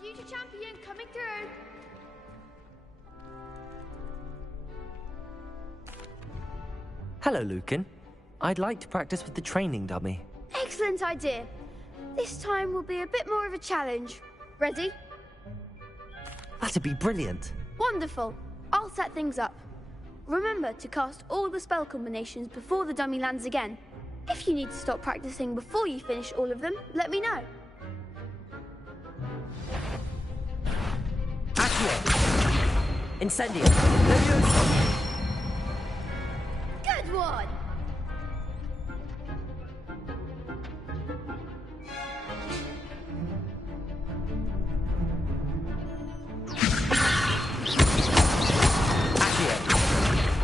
Future champion coming through. Hello, Lucan. I'd like to practice with the training dummy. Excellent idea. This time will be a bit more of a challenge. Ready? That'd be brilliant. Wonderful. I'll set things up. Remember to cast all the spell combinations before the dummy lands again. If you need to stop practicing before you finish all of them, let me know. Incendio. Good one!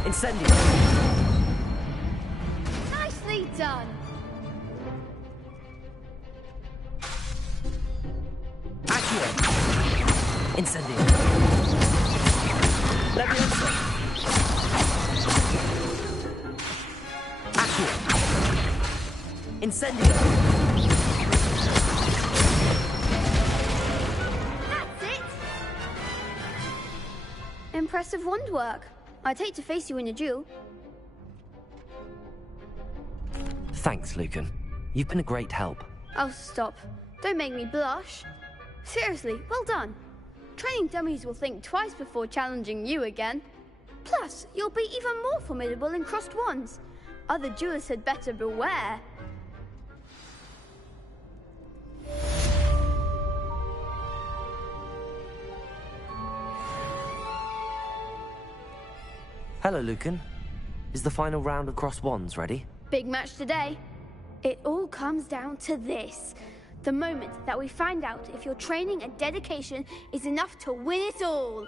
Incendio. Nicely done. Incendio. Leviosa. Accio. Incendio. That's it. Impressive wand work. I'd hate to face you in a duel. Thanks, Lucan. You've been a great help. Oh, stop. Don't make me blush. Seriously, well done. Training dummies will think twice before challenging you again. Plus, you'll be even more formidable in crossed wands. Other duelists had better beware. Hello, Lucan. Is the final round of crossed wands ready? Big match today. It all comes down to this. The moment that we find out if your training and dedication is enough to win it all.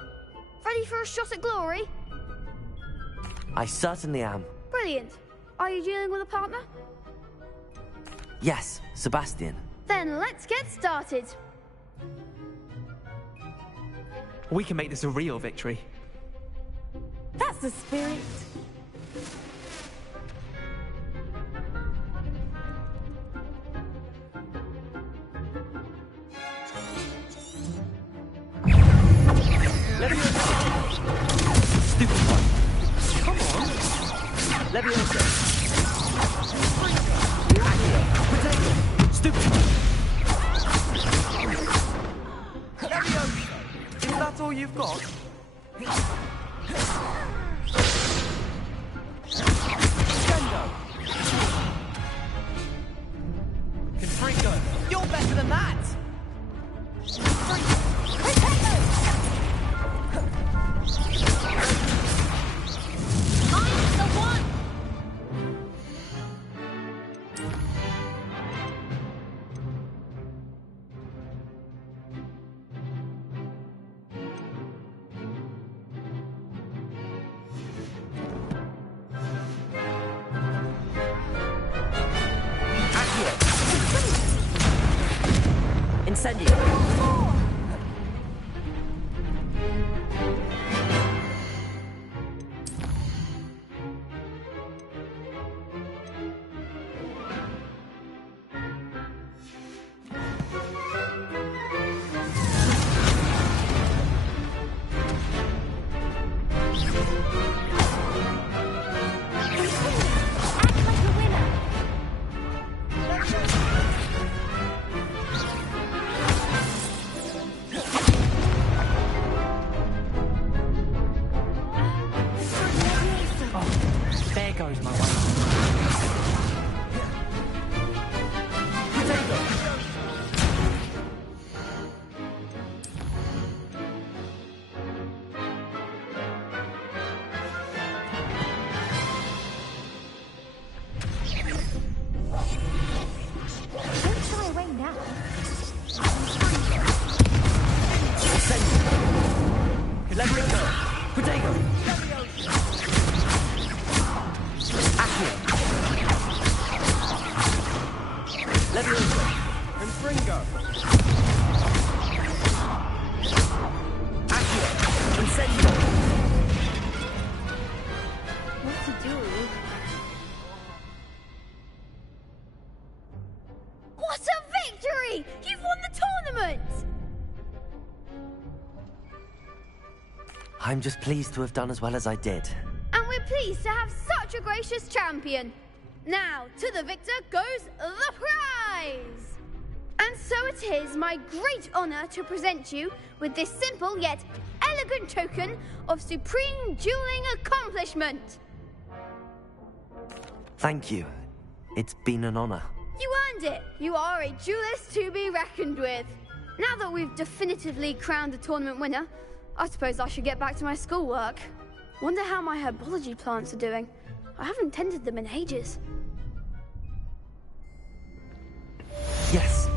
Ready for a shot at glory? I certainly am. Brilliant. Are you dealing with a partner? Yes, Sebastian. Then let's get started. We can make this a real victory. That's the spirit. Stupid one. Come on. Leviosa. Potato. Stupid. Leviosa! Is that all you've got? Sendo! Confringo! You're better than that! I'm the one! Incendio. Hooray! You've won the tournament! I'm just pleased to have done as well as I did. And we're pleased to have such a gracious champion. Now, to the victor goes the prize! And so it is my great honor to present you with this simple yet elegant token of supreme dueling accomplishment. Thank you. It's been an honor. You earned it. You are a duelist to be reckoned with. Now that we've definitively crowned the tournament winner, I suppose I should get back to my schoolwork. Wonder how my herbology plants are doing. I haven't tended them in ages. Yes.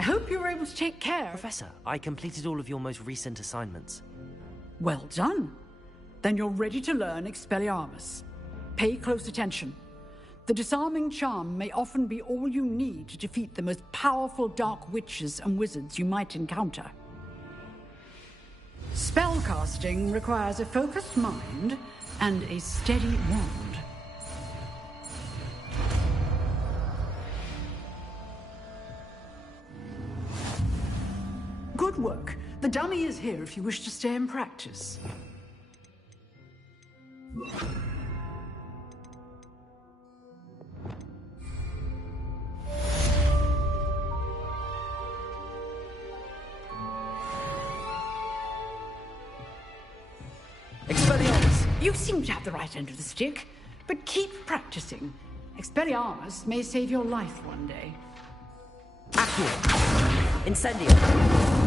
I hope you were able to take care. Professor, I completed all of your most recent assignments. Well done. Then you're ready to learn Expelliarmus. Pay close attention. The disarming charm may often be all you need to defeat the most powerful dark witches and wizards you might encounter. Spellcasting requires a focused mind and a steady wand. Good work. The dummy is here if you wish to stay and practice. Expelliarmus! You seem to have the right end of the stick, but keep practicing. Expelliarmus may save your life one day. Accio! Incendio!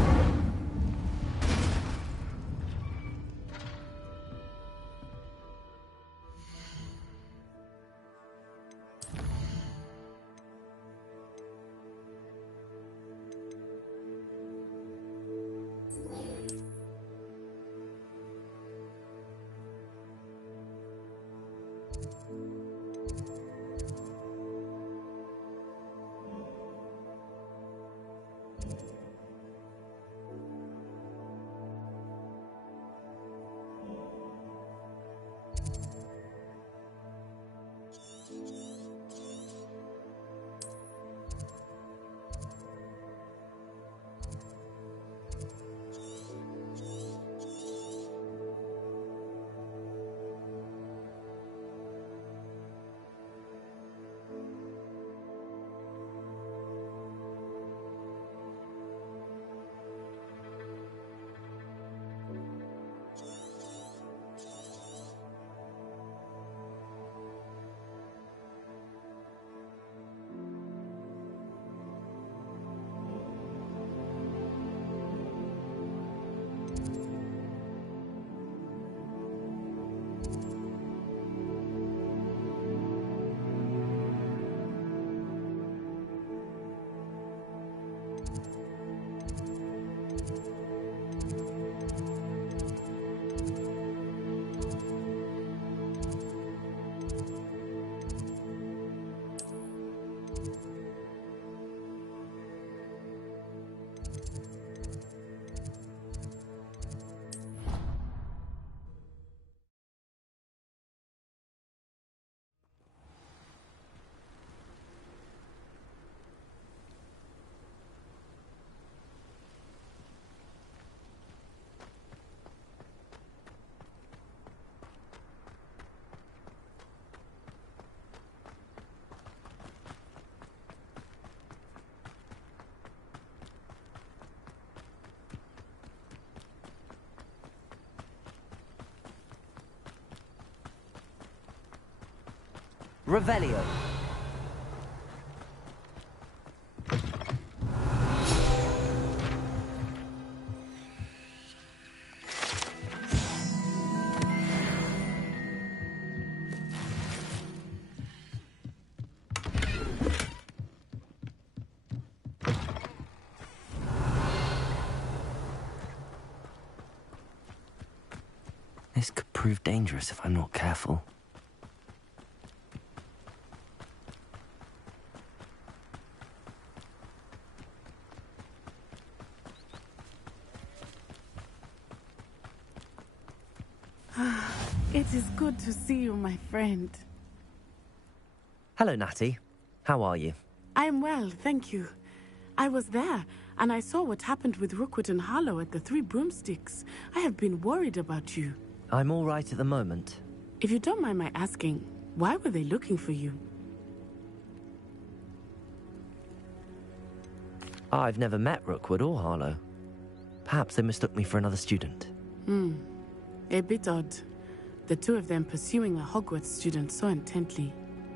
Revelio. This could prove dangerous if I'm not careful. It is good to see you, my friend. Hello, Natty. How are you? I am well, thank you. I was there, and I saw what happened with Rookwood and Harlow at the Three Broomsticks. I have been worried about you. I'm all right at the moment. If you don't mind my asking, why were they looking for you? I've never met Rookwood or Harlow. Perhaps they mistook me for another student. A bit odd. The two of them pursuing a Hogwarts student so intently.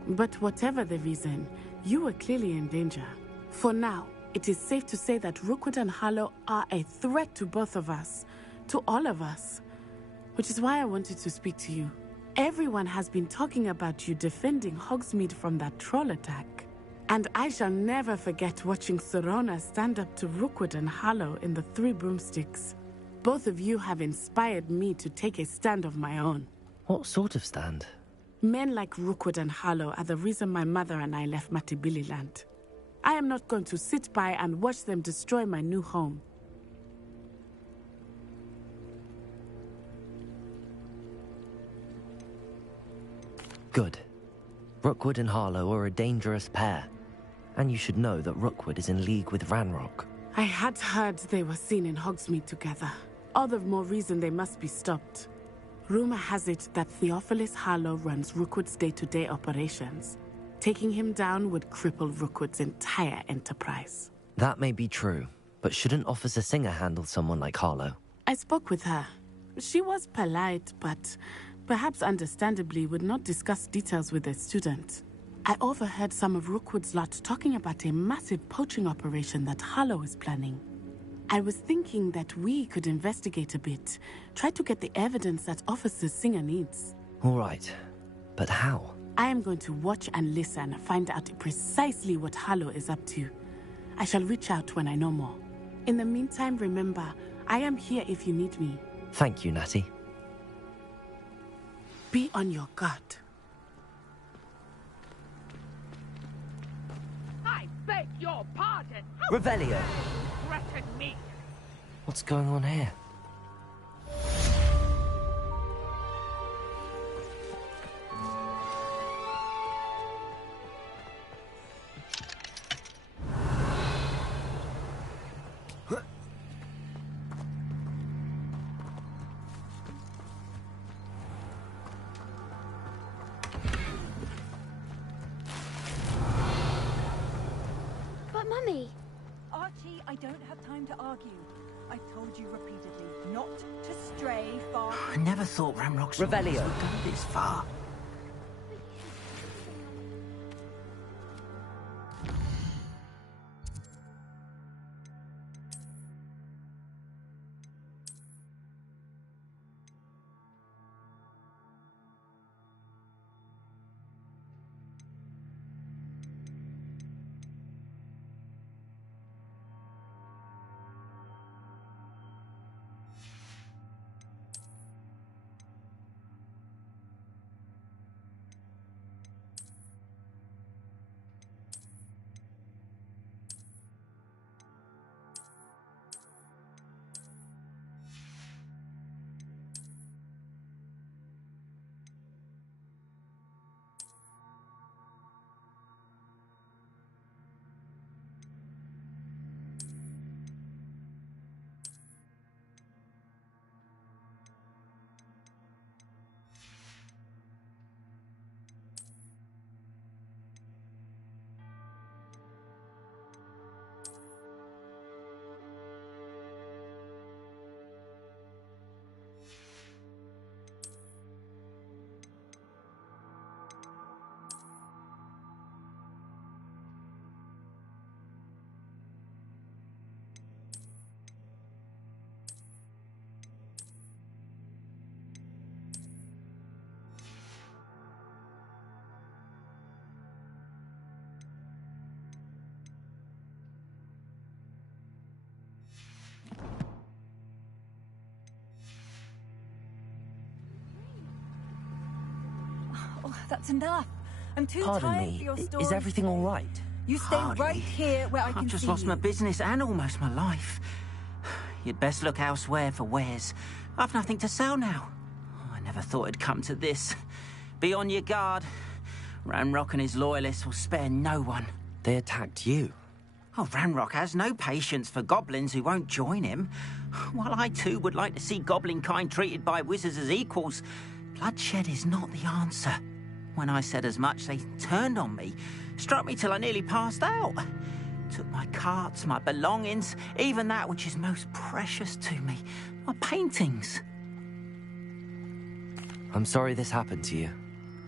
But whatever the reason, you were clearly in danger. For now, it is safe to say that Rookwood and Harlow are a threat to both of us. To all of us. Which is why I wanted to speak to you. Everyone has been talking about you defending Hogsmeade from that troll attack. And I shall never forget watching Serona stand up to Rookwood and Harlow in the Three Broomsticks. Both of you have inspired me to take a stand of my own. What sort of stand? Men like Rookwood and Harlow are the reason my mother and I left Matibili land. I am not going to sit by and watch them destroy my new home. Good. Rookwood and Harlow are a dangerous pair. And you should know that Rookwood is in league with Ranrock. I had heard they were seen in Hogsmeade together. All the more reason they must be stopped. Rumor has it that Theophilus Harlow runs Rookwood's day-to-day operations. Taking him down would cripple Rookwood's entire enterprise. That may be true, but shouldn't Officer Singer handle someone like Harlow? I spoke with her. She was polite, but perhaps understandably would not discuss details with a student. I overheard some of Rookwood's lot talking about a massive poaching operation that Harlow is planning. I was thinking that we could investigate a bit, try to get the evidence that Officer Singer needs. All right, but how? I am going to watch and listen, find out precisely what Harlow is up to. I shall reach out when I know more. In the meantime, remember, I am here if you need me. Thank you, Natty. Be on your guard. your pardon. How Revelio. dare you threaten me? What's going on here? But Mummy, Archie, I don't have time to argue. I've told you repeatedly not to stray far. I never thought Ramrock's Revelio. would go this far. Oh, that's enough. I'm too Pardon tired me, for your story. is everything all right? You stay Hardly. right here where I can I've just see lost you. my business and almost my life. You'd best look elsewhere for wares. I've nothing to sell now. Oh, I never thought it'd come to this. Be on your guard. Ranrock and his loyalists will spare no one. They attacked you. Oh, Ranrock has no patience for goblins who won't join him. While I too would like to see goblin kind treated by wizards as equals, bloodshed is not the answer. When I said as much, they turned on me, struck me till I nearly passed out. Took my carts, my belongings, even that which is most precious to me, my paintings. I'm sorry this happened to you.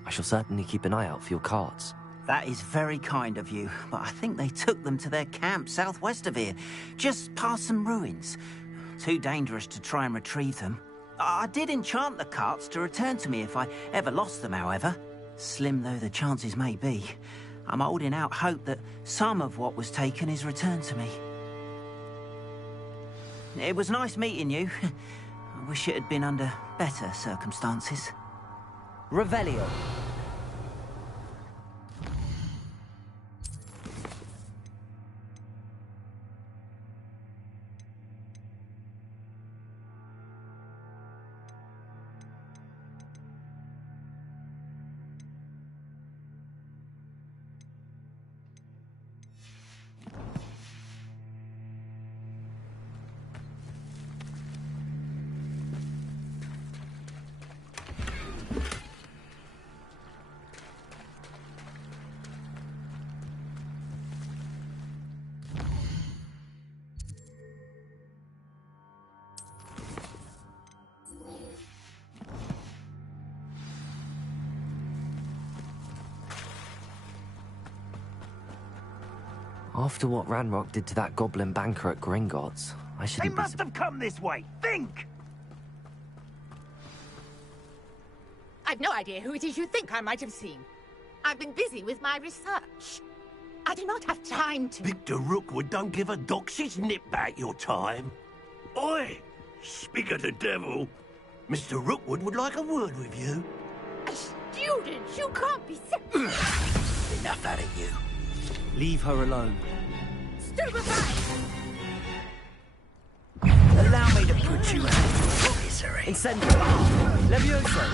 I shall certainly keep an eye out for your carts. That is very kind of you, but I think they took them to their camp southwest of here, just past some ruins. Too dangerous to try and retrieve them. I did enchant the carts to return to me if I ever lost them, however. Slim though the chances may be, I'm holding out hope that some of what was taken is returned to me. It was nice meeting you. I wish it had been under better circumstances. Revelio. After what Ranrock did to that goblin banker at Gringotts, I They shouldn't be... must have come this way. Think! I've no idea who it is you think I might have seen. I've been busy with my research. I do not have time to... Victor Rookwood don't give a doxy's nip back your time. Oi! Speak of the devil. Mr. Rookwood would like a word with you. A student? You can't be... Enough out of you. Leave her alone. Allow me to put you out of your misery. Incendio! Levioso!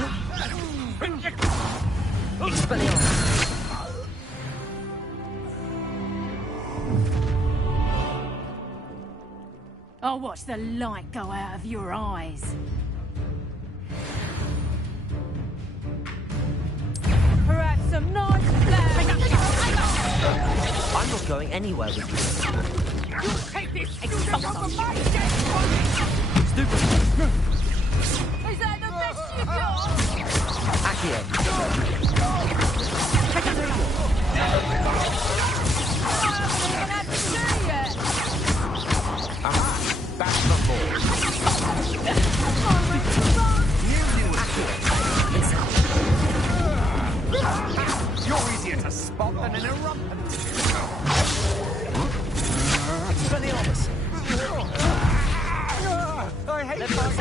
Expelliarmus! I'll watch the light go out of your eyes. Perhaps some nice flowers. I'm not going anywhere with you. You take this student off of my Stupid! Is that the best you got? Accio! I haven't even had to do yet. Aha! Back from board. You're easier to spot than an eruptant. Expelliarmus! I hate myself.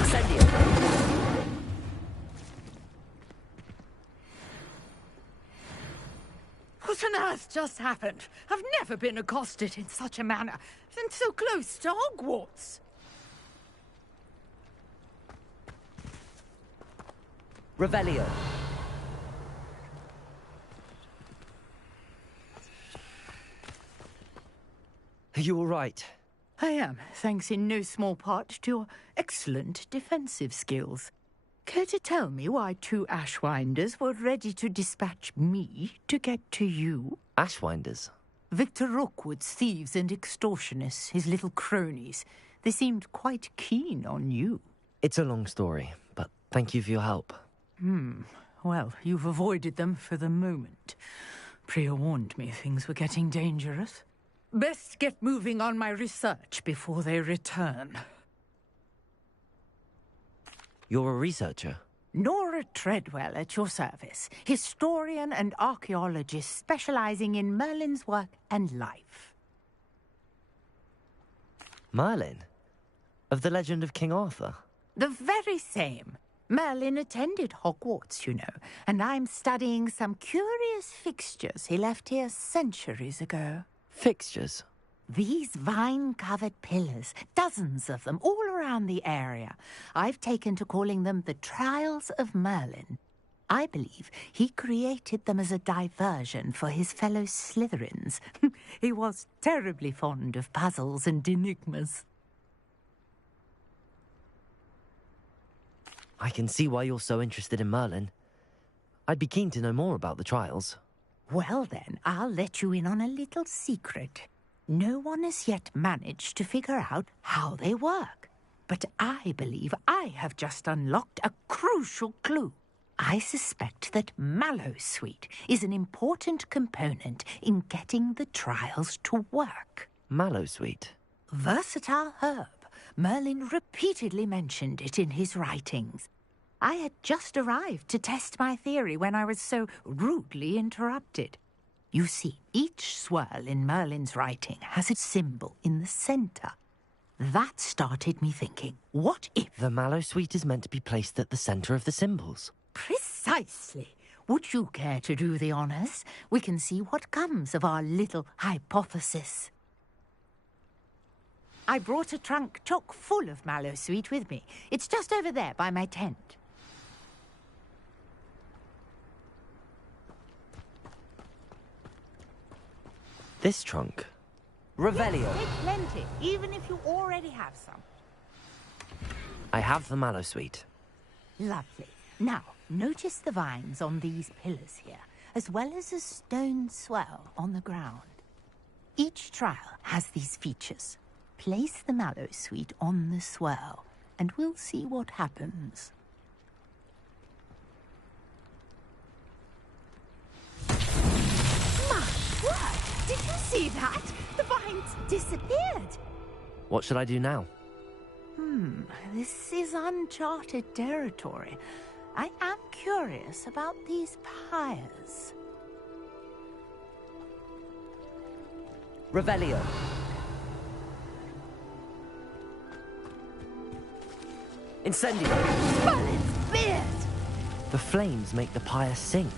Incendio! What on earth just happened? I've never been accosted in such a manner, and so close to Hogwarts. Revelio. Are you all right? I am, thanks in no small part to your excellent defensive skills. Care to tell me why 2 Ashwinders were ready to dispatch me to get to you? Ashwinders? Victor Rookwood's thieves and extortionists, his little cronies. They seemed quite keen on you. It's a long story, but thank you for your help. Well, you've avoided them for the moment. Priya warned me things were getting dangerous. Best get moving on my research before they return. You're a researcher? Nora Treadwell at your service, historian and archaeologist specializing in Merlin's work and life. Merlin? Of the legend of King Arthur? The very same. Merlin attended Hogwarts, you know, and I'm studying some curious fixtures he left here centuries ago. Fixtures? These vine-covered pillars, dozens of them, all around the area. I've taken to calling them the Trials of Merlin. I believe he created them as a diversion for his fellow Slytherins. He was terribly fond of puzzles and enigmas. I can see why you're so interested in Merlin. I'd be keen to know more about the trials. Well then, I'll let you in on a little secret. No one has yet managed to figure out how they work. But I believe I have just unlocked a crucial clue. I suspect that Mallowsweet is an important component in getting the trials to work. Mallowsweet? Versatile herb. Merlin repeatedly mentioned it in his writings. I had just arrived to test my theory when I was so rudely interrupted. You see, each swirl in Merlin's writing has its symbol in the center. That started me thinking, what if... The Mallowsweet is meant to be placed at the center of the symbols. Precisely. Would you care to do the honors? We can see what comes of our little hypothesis. I brought a trunk chock full of Mallowsweet with me. It's just over there by my tent. This trunk? Revelio. Yes, take plenty, even if you already have some. I have the Mallowsweet. Lovely. Now, notice the vines on these pillars here, as well as a stone swell on the ground. Each trial has these features. Place the Mallowsweet on the swirl, and we'll see what happens. My word! Did you see that? The vines disappeared. What should I do now? This is uncharted territory. I am curious about these pyres. Revelio. Incendio. Merlin's beard! The flames make the pyre sink.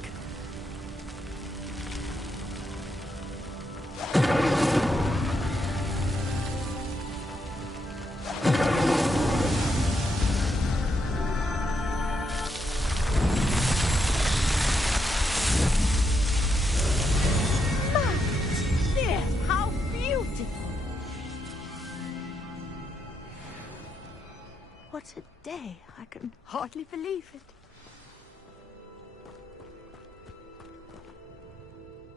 what a day. I can hardly believe it.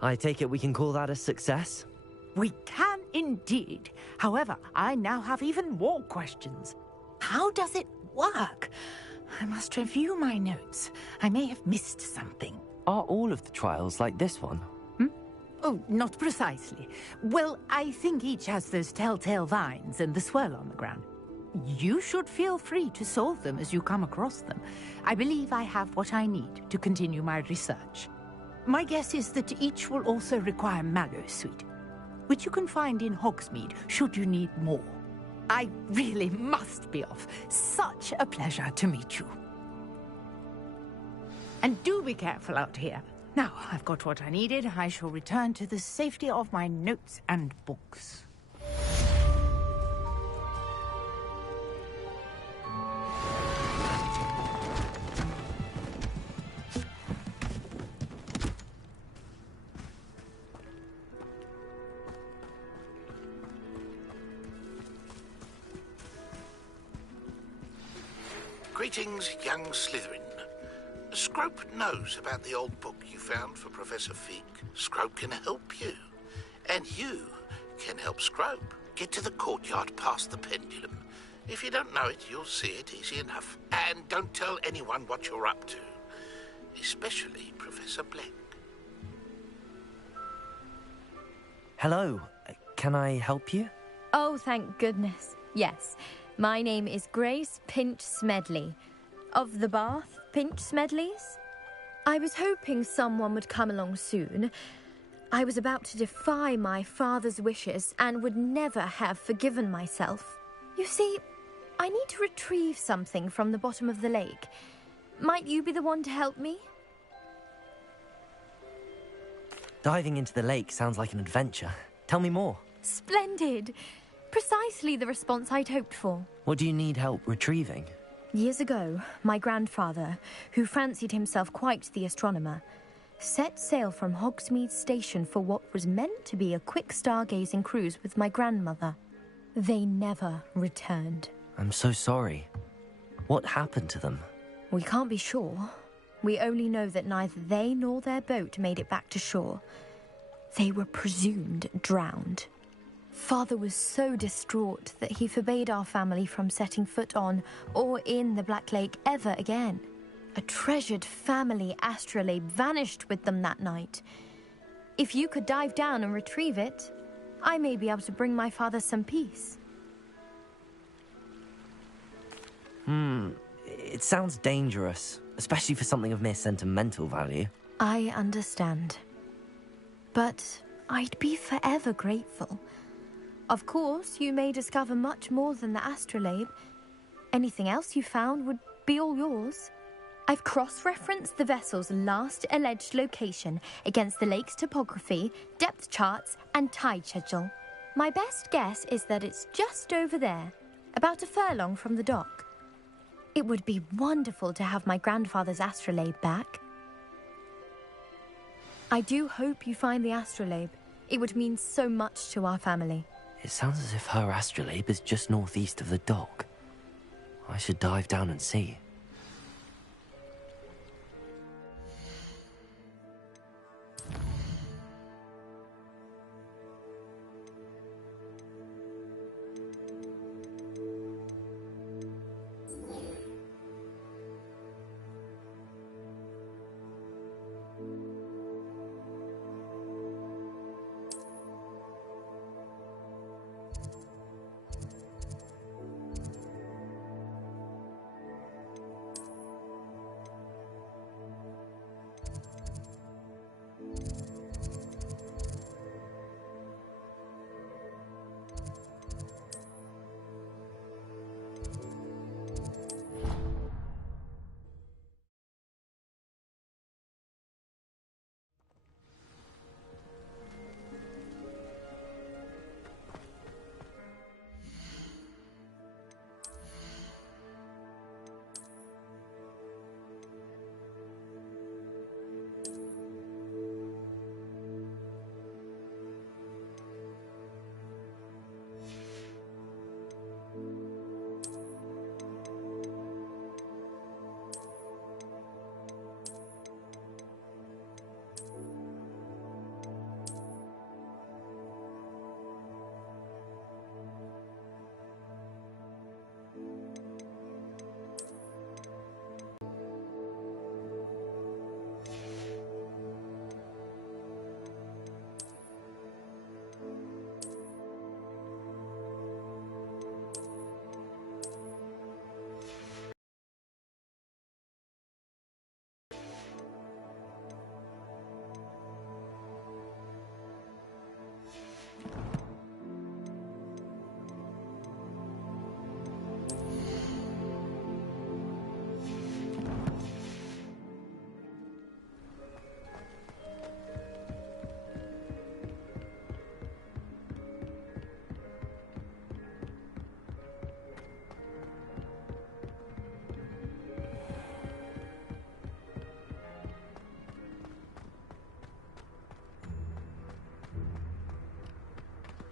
I take it we can call that a success? We can indeed. However, I now have even more questions. How does it work? I must review my notes. I may have missed something. Are all of the trials like this one? Oh, not precisely. Well, I think each has those telltale vines and the swirl on the ground. You should feel free to solve them as you come across them. I believe I have what I need to continue my research. My guess is that each will also require mallow sweet, which you can find in Hogsmeade should you need more. I really must be off. Such a pleasure to meet you. And do be careful out here. Now, I've got what I needed. I shall return to the safety of my notes and books. Greetings, young Slytherin. Scrope knows about the old book you found for Professor Fig. Scrope can help you. And you can help Scrope get to the courtyard past the pendulum. If you don't know it, you'll see it easy enough. And don't tell anyone what you're up to. Especially Professor Black. Hello. Can I help you? Oh, thank goodness. Yes. My name is Grace Pinch Smedley. Of the Bath Pinch Smedleys? I was hoping someone would come along soon. I was about to defy my father's wishes and would never have forgiven myself. You see, I need to retrieve something from the bottom of the lake. Might you be the one to help me? Diving into the lake sounds like an adventure. Tell me more. Splendid! Precisely the response I'd hoped for. What do you need help retrieving? Years ago, my grandfather, who fancied himself quite the astronomer, set sail from Hogsmeade Station for what was meant to be a quick stargazing cruise with my grandmother. They never returned. I'm so sorry. What happened to them? We can't be sure. We only know that neither they nor their boat made it back to shore. They were presumed drowned. Father was so distraught that he forbade our family from setting foot on or in the Black Lake ever again. A treasured family astrolabe vanished with them that night. If you could dive down and retrieve it, I may be able to bring my father some peace. It sounds dangerous, especially for something of mere sentimental value. I understand. But I'd be forever grateful. Of course, you may discover much more than the astrolabe. Anything else you found would be all yours. I've cross-referenced the vessel's last alleged location against the lake's topography, depth charts, and tide schedule. My best guess is that it's just over there, about a furlong from the dock. It would be wonderful to have my grandfather's astrolabe back. I do hope you find the astrolabe. It would mean so much to our family. It sounds as if her astrolabe is just northeast of the dock. I should dive down and see.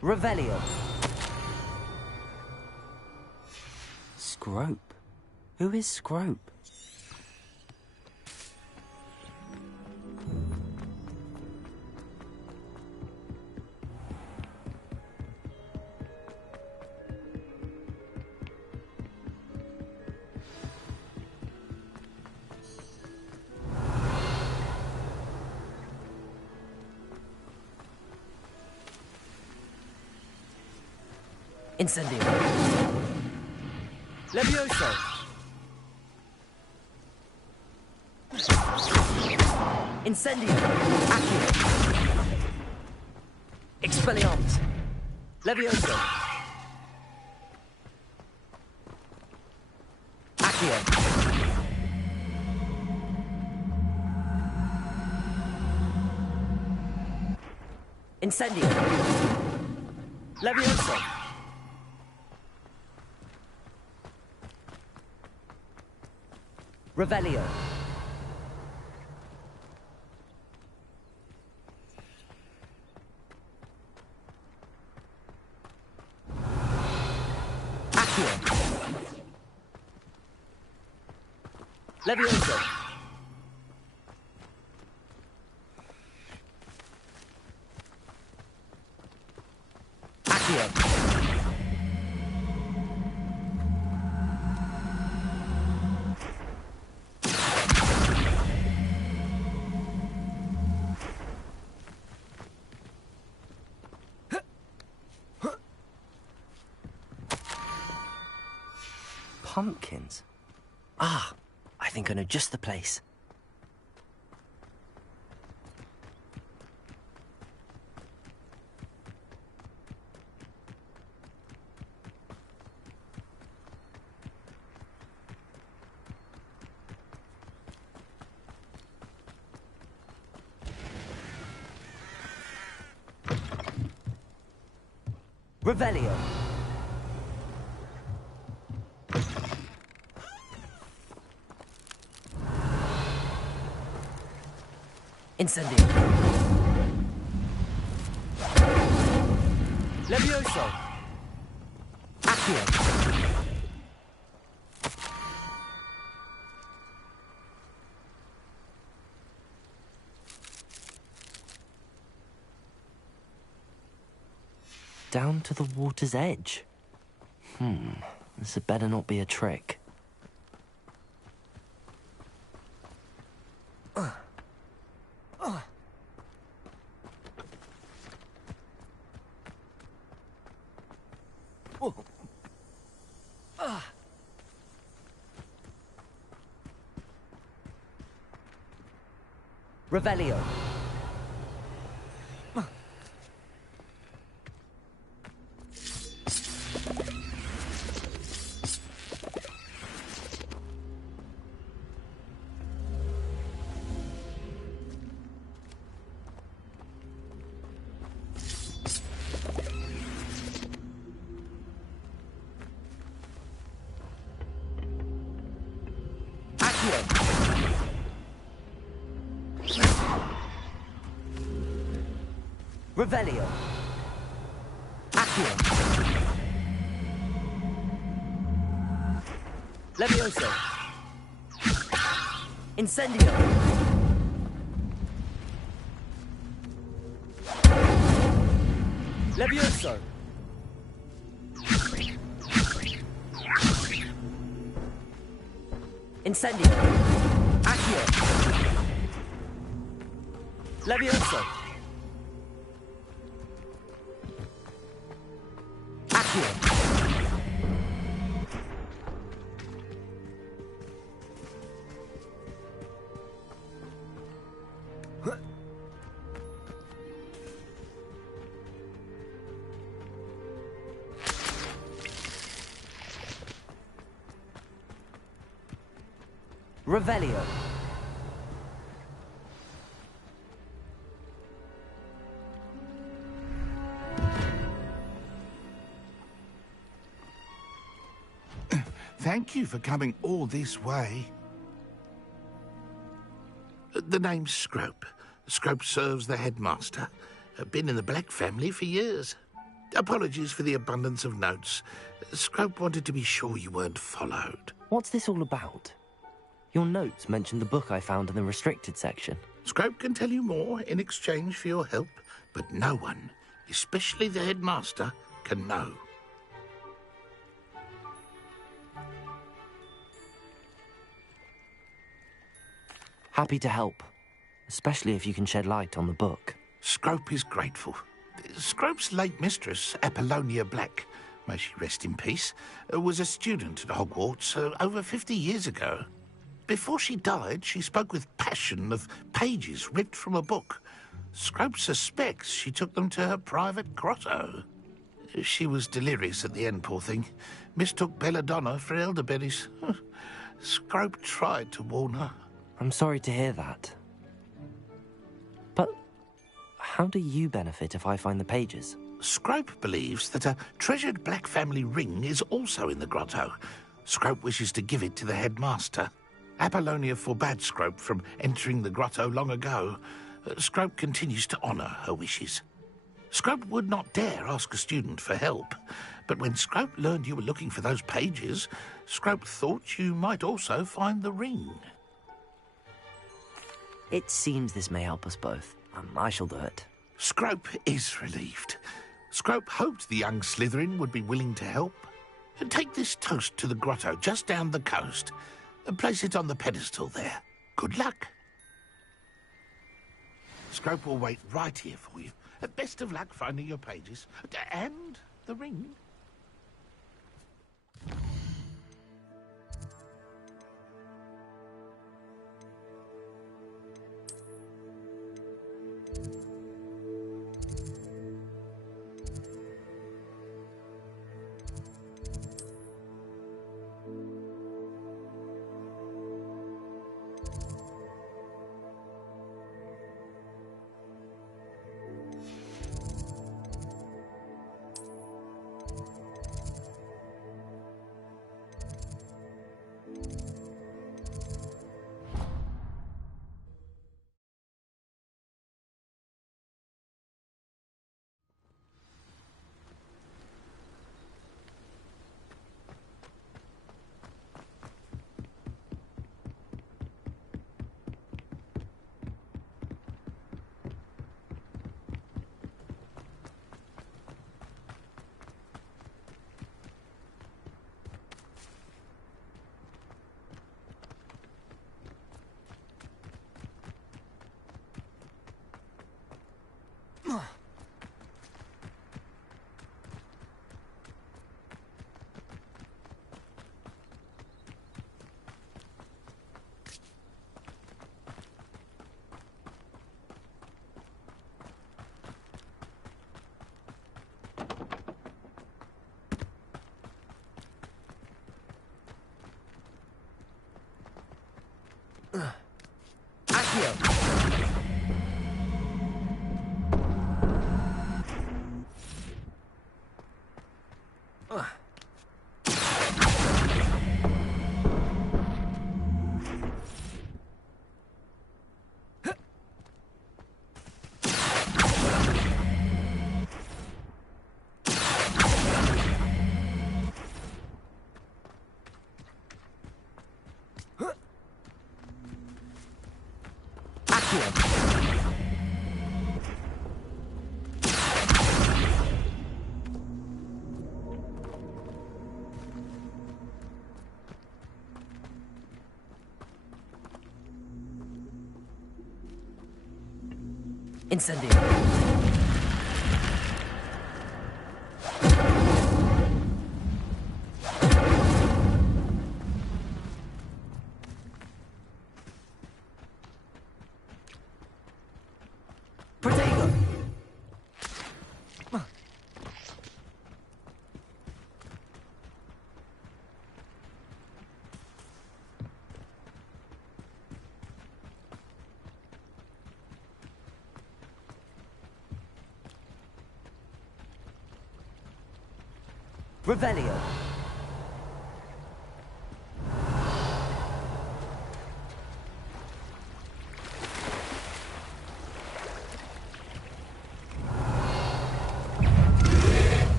Revelio. Scrope? Who is Scrope? Incendio. Levioso. Incendio. Accio. Expelliarmus. Levioso. Accio. Incendio. Levioso. Revelio. Accio. Levioso. Accio. Pumpkins? Ah, I think I know just the place. Revelio. Incendio. Levioso. Accio. Down to the water's edge. This had better not be a trick. Revelio. Revelio. Accio. Levioso. Incendio. Levioso. Incendio. Accio. Levioso. Revelio. Thank you for coming all this way. The name's Scrope. Scrope serves the headmaster. Been in the Black family for years. Apologies for the abundance of notes. Scrope wanted to be sure you weren't followed. What's this all about? Your notes mentioned the book I found in the restricted section. Scrope can tell you more in exchange for your help, but no one, especially the headmaster, can know. Happy to help, especially if you can shed light on the book. Scrope is grateful. Scrope's late mistress, Apollonia Black, may she rest in peace, was a student at Hogwarts over 50 years ago. Before she died, she spoke with passion of pages ripped from a book. Scrope suspects she took them to her private grotto. She was delirious at the end, poor thing. Mistook belladonna for elderberries. Scrope tried to warn her. I'm sorry to hear that. But how do you benefit if I find the pages? Scrope believes that a treasured Black family ring is also in the grotto. Scrope wishes to give it to the headmaster. Apollonia forbade Scrope from entering the grotto long ago. Scrope continues to honour her wishes. Scrope would not dare ask a student for help, but when Scrope learned you were looking for those pages, Scrope thought you might also find the ring. It seems this may help us both. I shall do it. Scrope is relieved. Scrope hoped the young Slytherin would be willing to help. Take this toast to the grotto just down the coast and place it on the pedestal there. Good luck. Scrope will wait right here for you. Best of luck finding your pages. And the ring. Incendio. Protego. Revelio.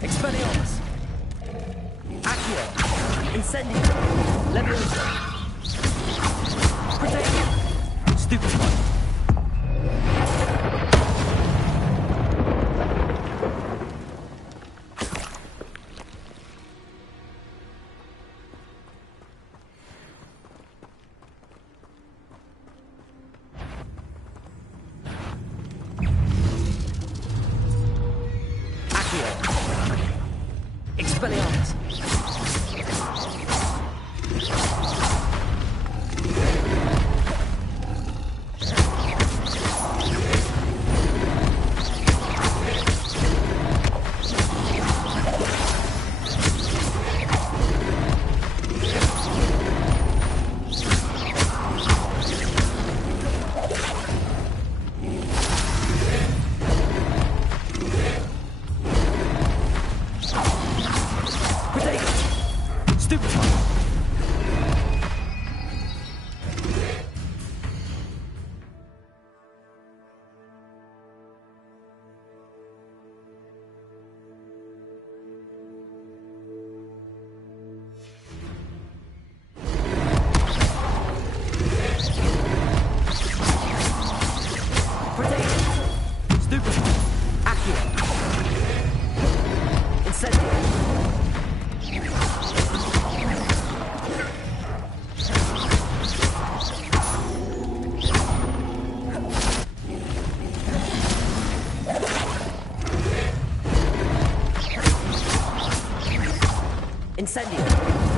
Expelliarmus! Accio! Incendio! Leviosa! Protego! Stupefy! Expelliarmus! Incendio!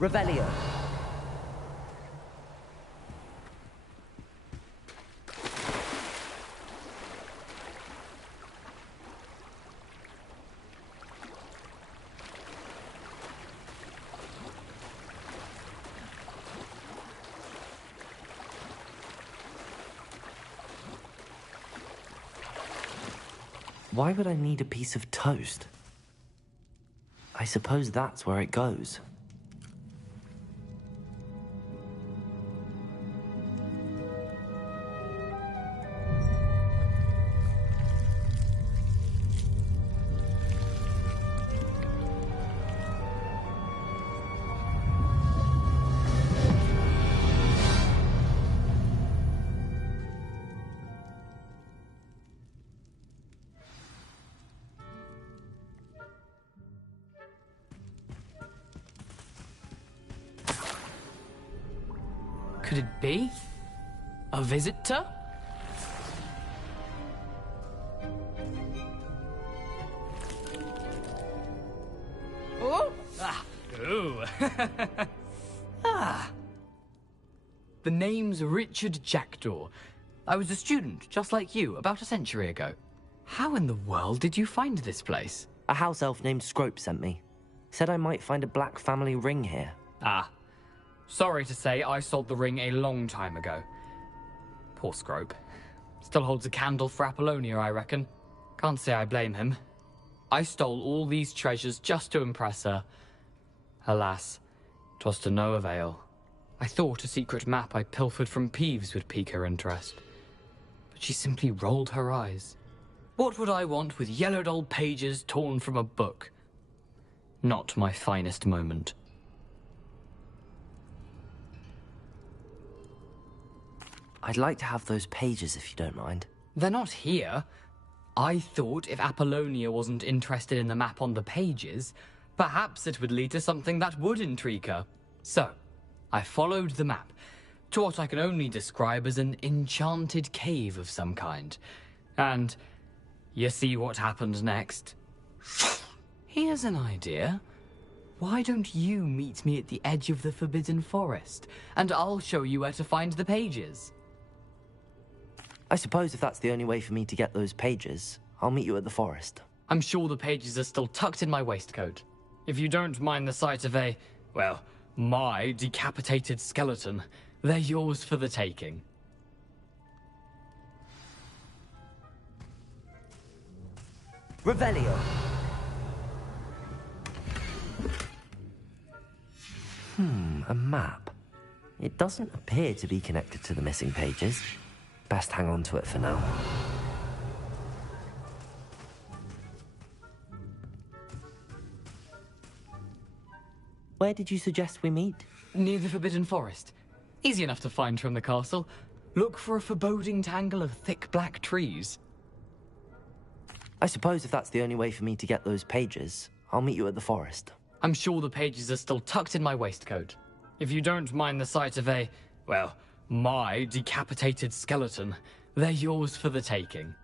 Revelio. Why would I need a piece of toast? I suppose that's where it goes. Could it be? A visitor? Oh! Ah! Ooh! Ah! The name's Richard Jackdaw. I was a student, just like you, about a century ago. How in the world did you find this place? A house elf named Scrope sent me. Said I might find a black family ring here. Ah. Sorry to say, I sold the ring a long time ago. Poor Scrope. Still holds a candle for Apollonia, I reckon. Can't say I blame him. I stole all these treasures just to impress her. Alas, 'twas to no avail. I thought a secret map I pilfered from Peeves would pique her interest. But she simply rolled her eyes. What would I want with yellowed old pages torn from a book? Not my finest moment. I'd like to have those pages if you don't mind. They're not here. I thought if Apollonia wasn't interested in the map on the pages, perhaps it would lead to something that would intrigue her. So, I followed the map to what I can only describe as an enchanted cave of some kind. And you see what happened next? Here's an idea. Why don't you meet me at the edge of the Forbidden Forest, and I'll show you where to find the pages? I suppose if that's the only way for me to get those pages, I'll meet you at the forest. I'm sure the pages are still tucked in my waistcoat. If you don't mind the sight of my decapitated skeleton, they're yours for the taking. Revelio! A map. It doesn't appear to be connected to the missing pages. Best hang on to it for now. Where did you suggest we meet? Near the Forbidden Forest. Easy enough to find from the castle. Look for a foreboding tangle of thick black trees. I suppose if that's the only way for me to get those pages, I'll meet you at the forest. I'm sure the pages are still tucked in my waistcoat. If you don't mind the sight of my decapitated skeleton, they're yours for the taking.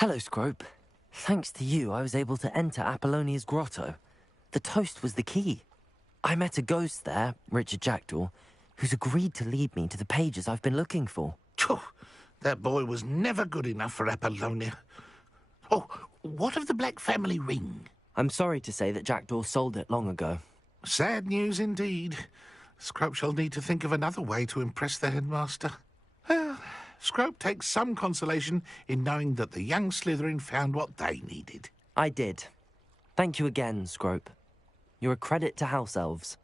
Hello, Scrope. Thanks to you, I was able to enter Apollonia's grotto. The toast was the key. I met a ghost there, Richard Jackdaw, who's agreed to lead me to the pages I've been looking for. Phew, that boy was never good enough for Apollonia. Oh, what of the Black family ring? I'm sorry to say that Jackdaw sold it long ago. Sad news indeed. Scrope shall need to think of another way to impress the headmaster. Well, Scrope takes some consolation in knowing that the young Slytherin found what they needed. I did. Thank you again, Scrope. You're a credit to House Elves.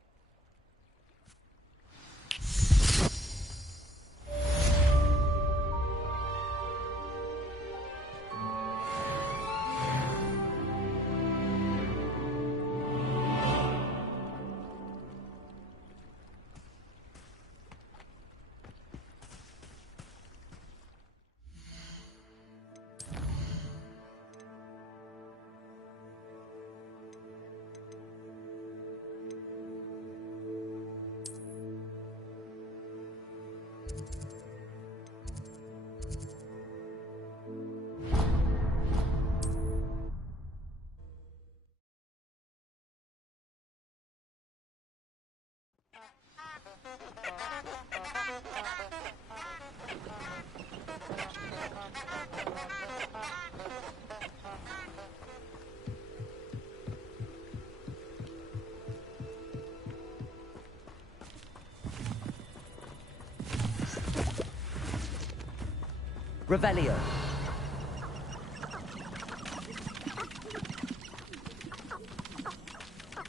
Revelio.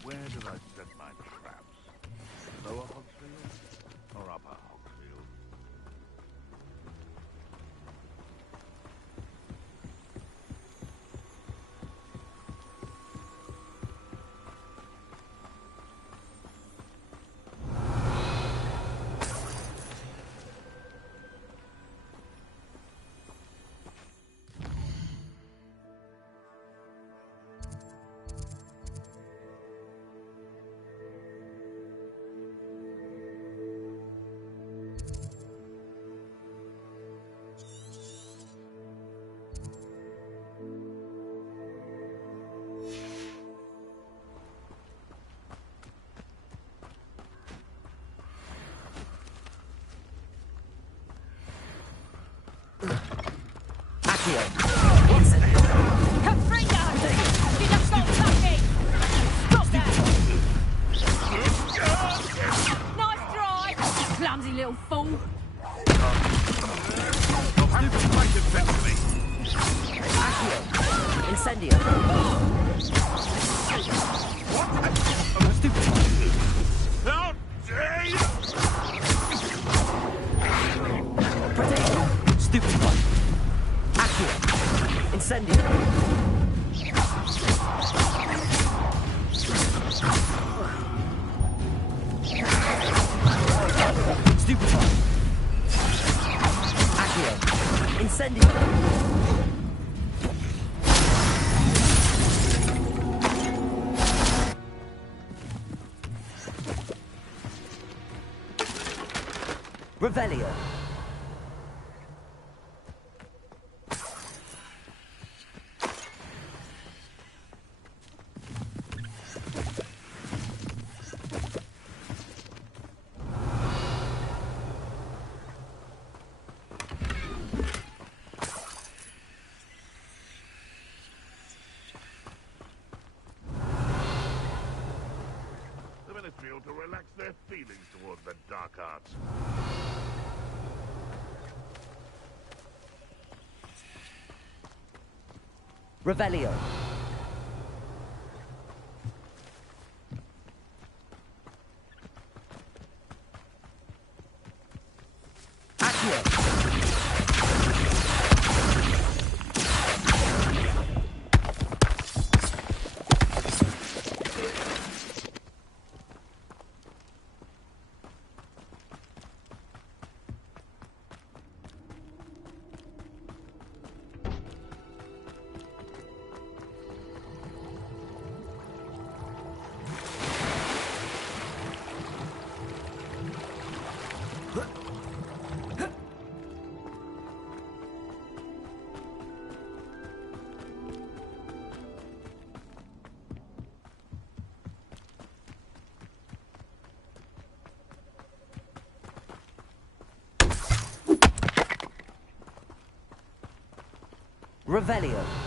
Where did I set my traps? Lower Hogsfield or upper Hogsfield? Clumsy little fool. Incendio. How dare you! Potato. Stupefy. Accio. Incendio. Stupefy. Accio. Incendio. Revelio. The Ministry ought to relax their feelings towards the dark arts. Revelio. Accio. Revelio.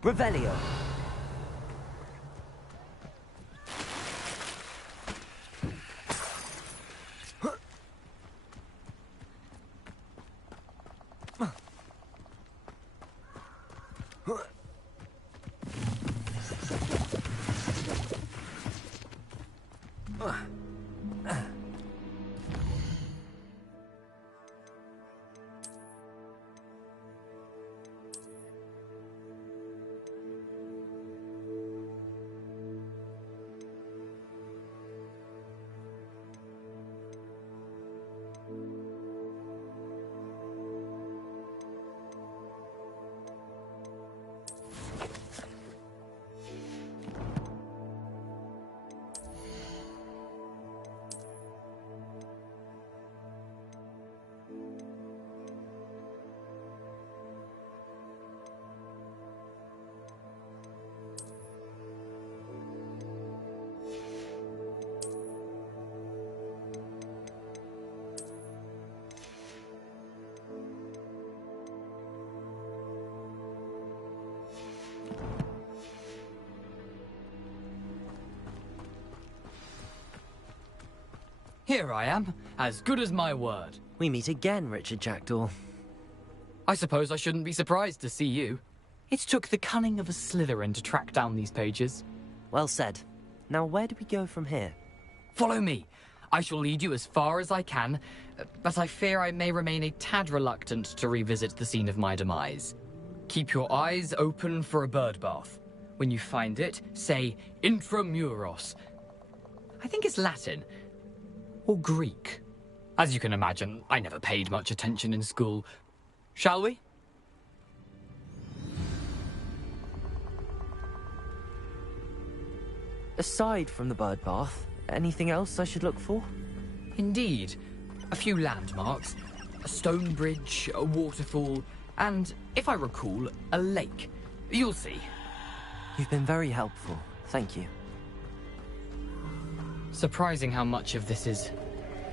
Revelio. Here I am, as good as my word. We meet again, Richard Jackdaw. I suppose I shouldn't be surprised to see you. It took the cunning of a Slytherin to track down these pages. Well said. Now where do we go from here? Follow me. I shall lead you as far as I can, but I fear I may remain a tad reluctant to revisit the scene of my demise. Keep your eyes open for a bird bath. When you find it, say intramuros. I think it's Latin. Or Greek. As you can imagine, I never paid much attention in school. Shall we? Aside from the bird bath, anything else I should look for? Indeed. A few landmarks. A stone bridge, a waterfall, and, if I recall, a lake. You'll see. You've been very helpful. Thank you. Surprising how much of this is,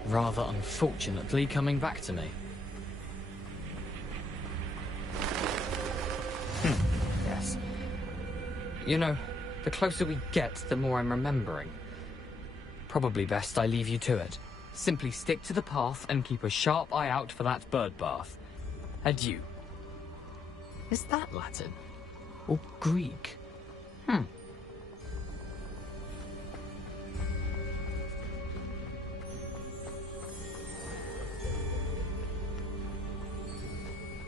rather unfortunately, coming back to me. Yes. You know, the closer we get, the more I'm remembering. Probably best I leave you to it. Simply stick to the path and keep a sharp eye out for that bird bath. Adieu. Is that Latin? Or Greek?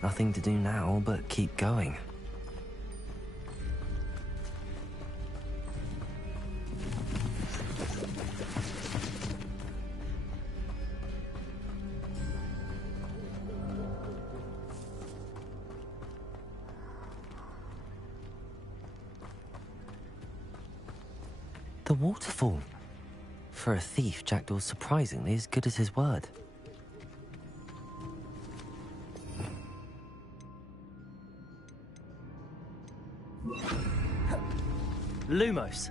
Nothing to do now but keep going. The waterfall. For a thief, Jackdaw's surprisingly as good as his word. Lumos.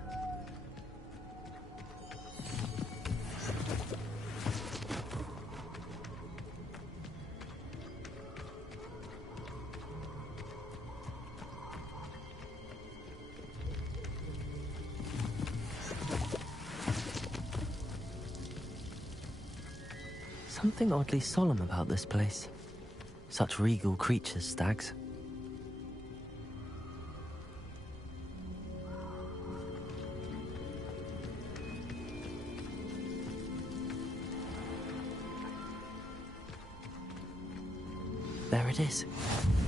Something oddly solemn about this place. Such regal creatures, stags. There it is,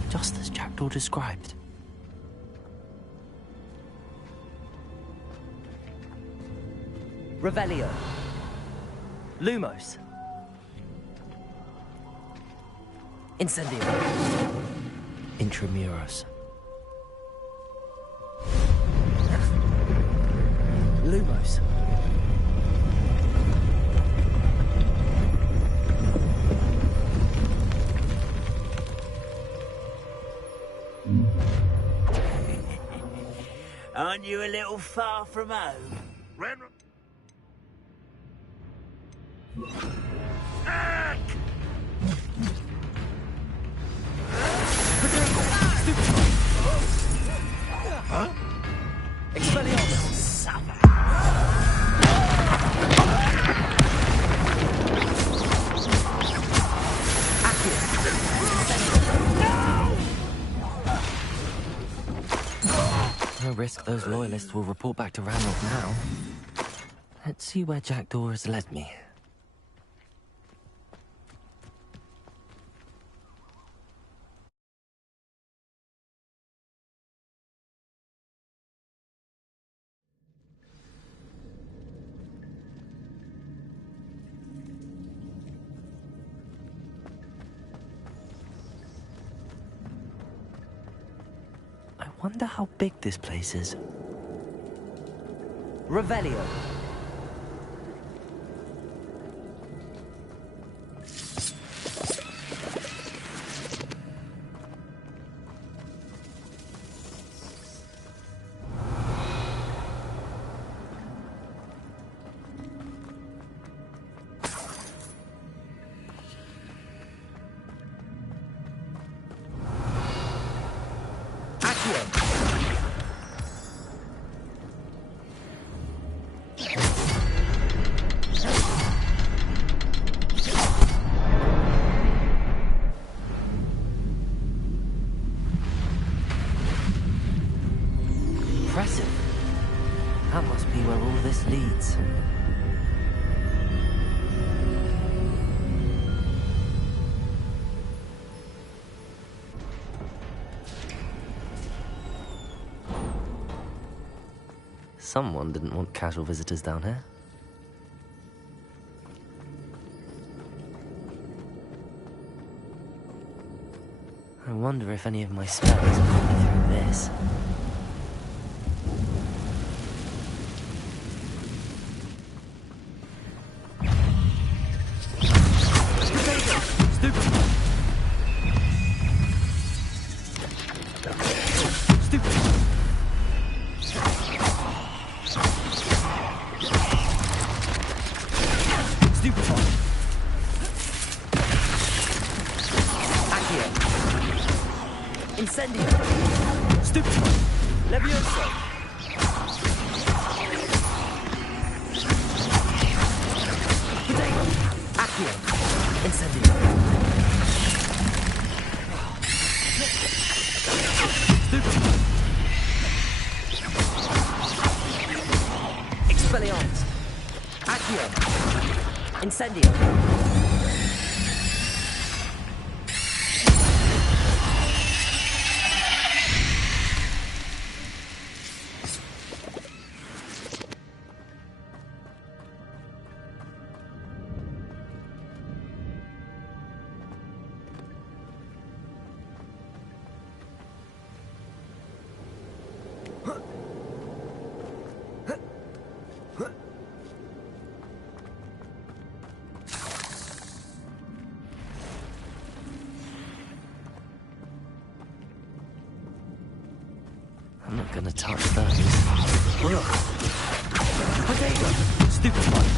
just as Jackdaw described. Revelio. Lumos. Incendio. Intramuros. Lumos. Aren't you a little far from home? Huh? Expelliarmus! No risk those loyalists will report back to Randolph now. Let's see where Jackdaw has led me. I Wonder how big this place is. Revelio. Impressive. That must be where all this leads. Someone didn't want casual visitors down here. I wonder if any of my spells have got me through this. Incendio! Stupefy! Levioso! Potato! Accio! Incendio! Stupefy! Expelliarmus! Accio! Incendio! I'm not gonna touch those. Potato! Stupid one!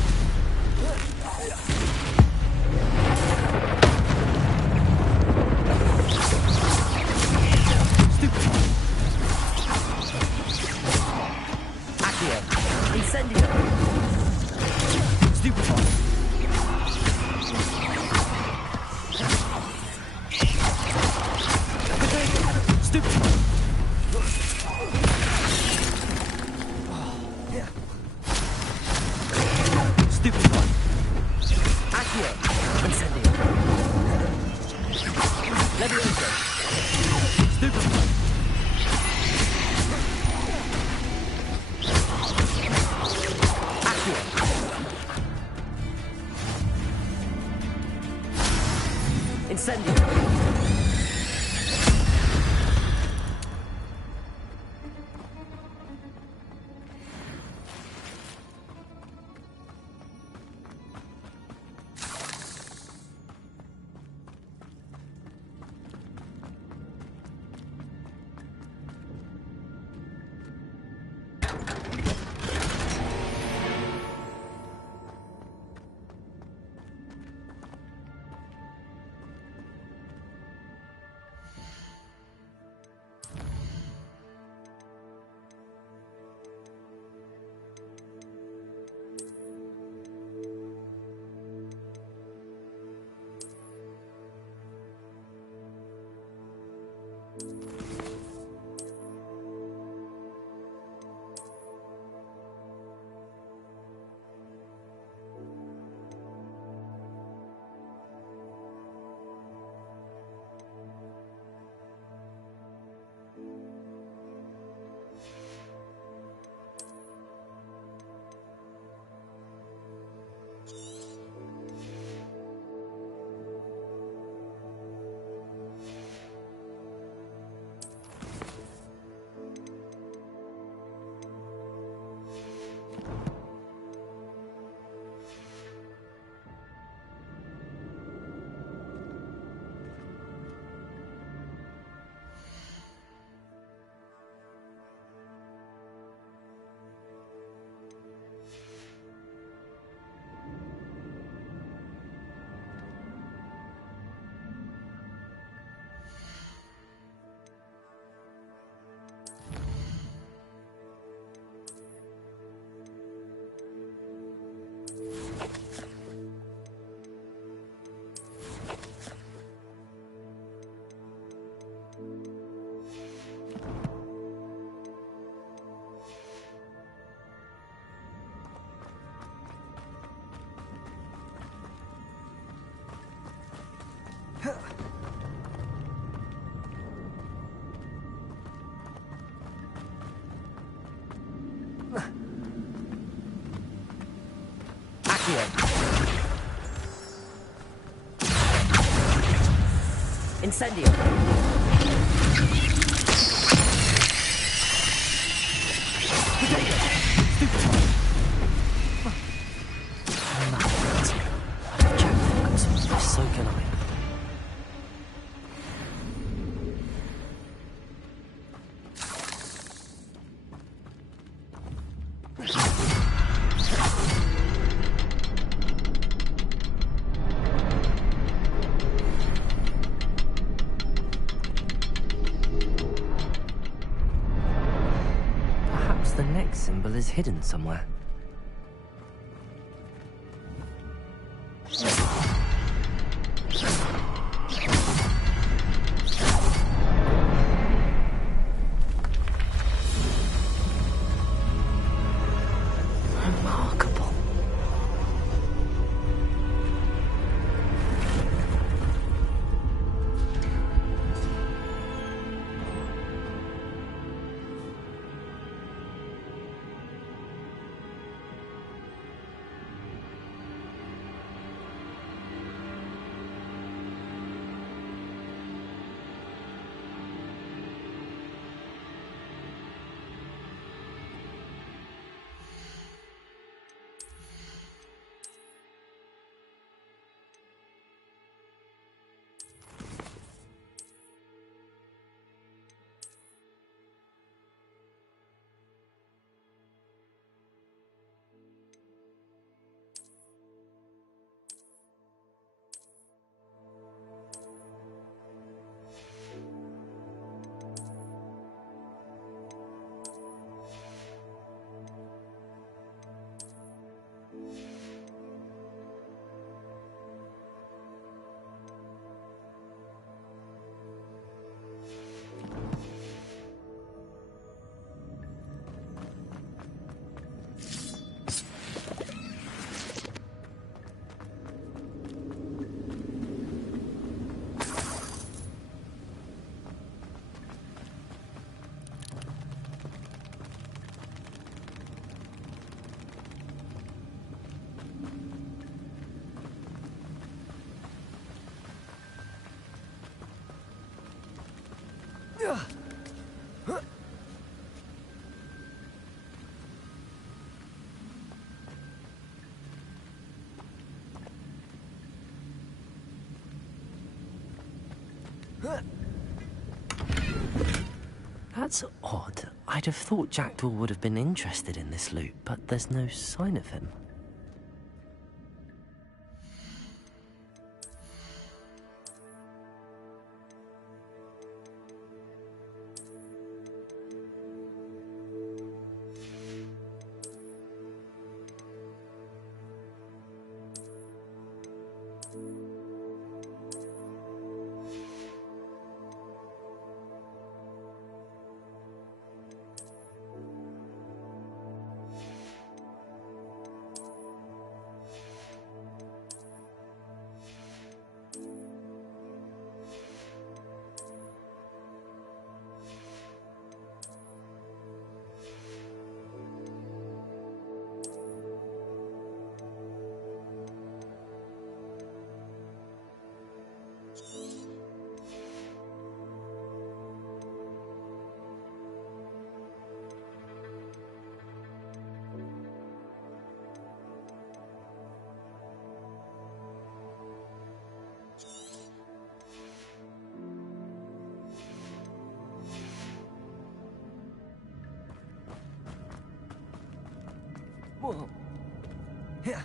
Stupid one! Accio! Incendio! Stupid one! Potato! Stupid one! Stupid one. Accio. Incendio. Levioso. Stupid one. Accio. Incendio. Incendio. So can I. Perhaps the next symbol is hidden somewhere. Remarkable. That's odd. I'd have thought Jackdaw would have been interested in this loot, but there's no sign of him. Whoa. Yeah.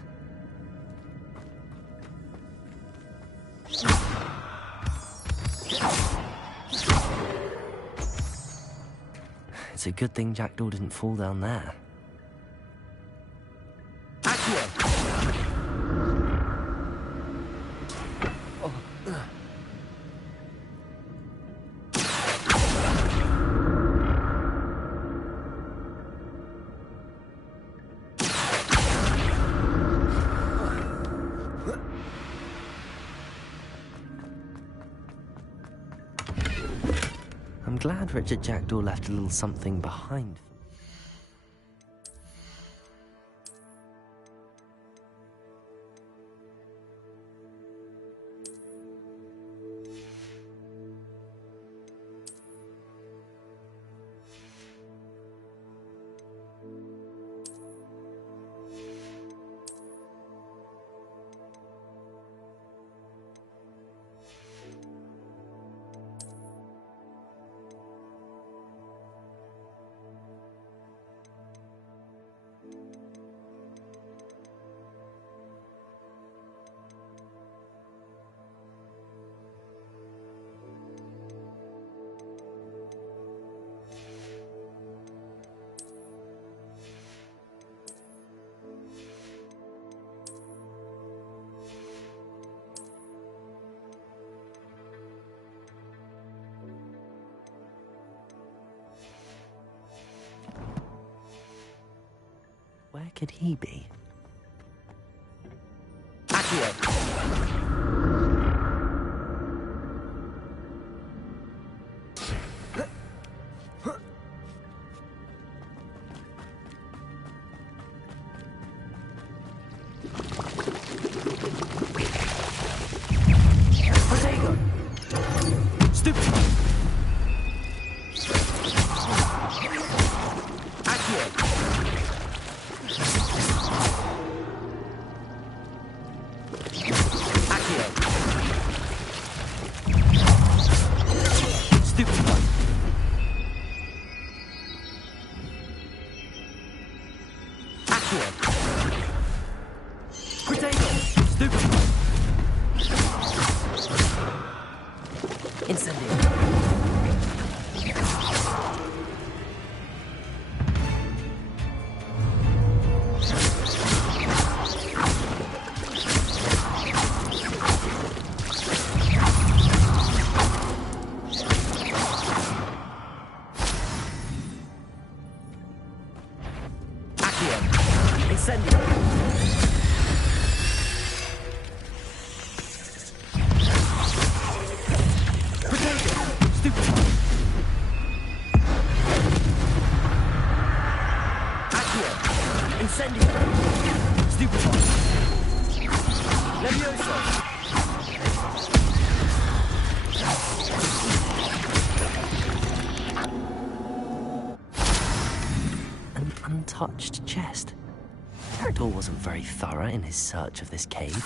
It's a good thing Jackdaw didn't fall down there. I'm glad Richard Jackdaw left a little something behind. could he be? Accio! Untouched chest. Jackdaw wasn't very thorough in his search of this cave.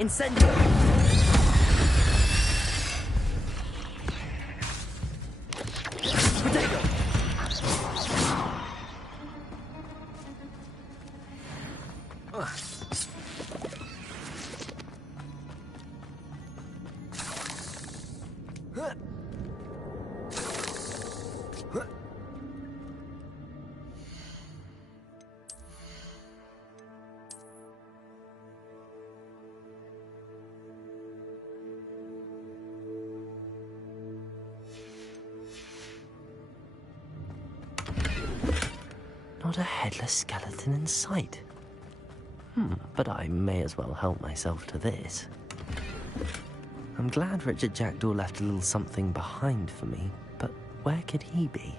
Incendio! Potato! Not a headless skeleton in sight. But I may as well help myself to this. I'm glad Richard Jackdaw left a little something behind for me, but where could he be?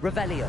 Revelio.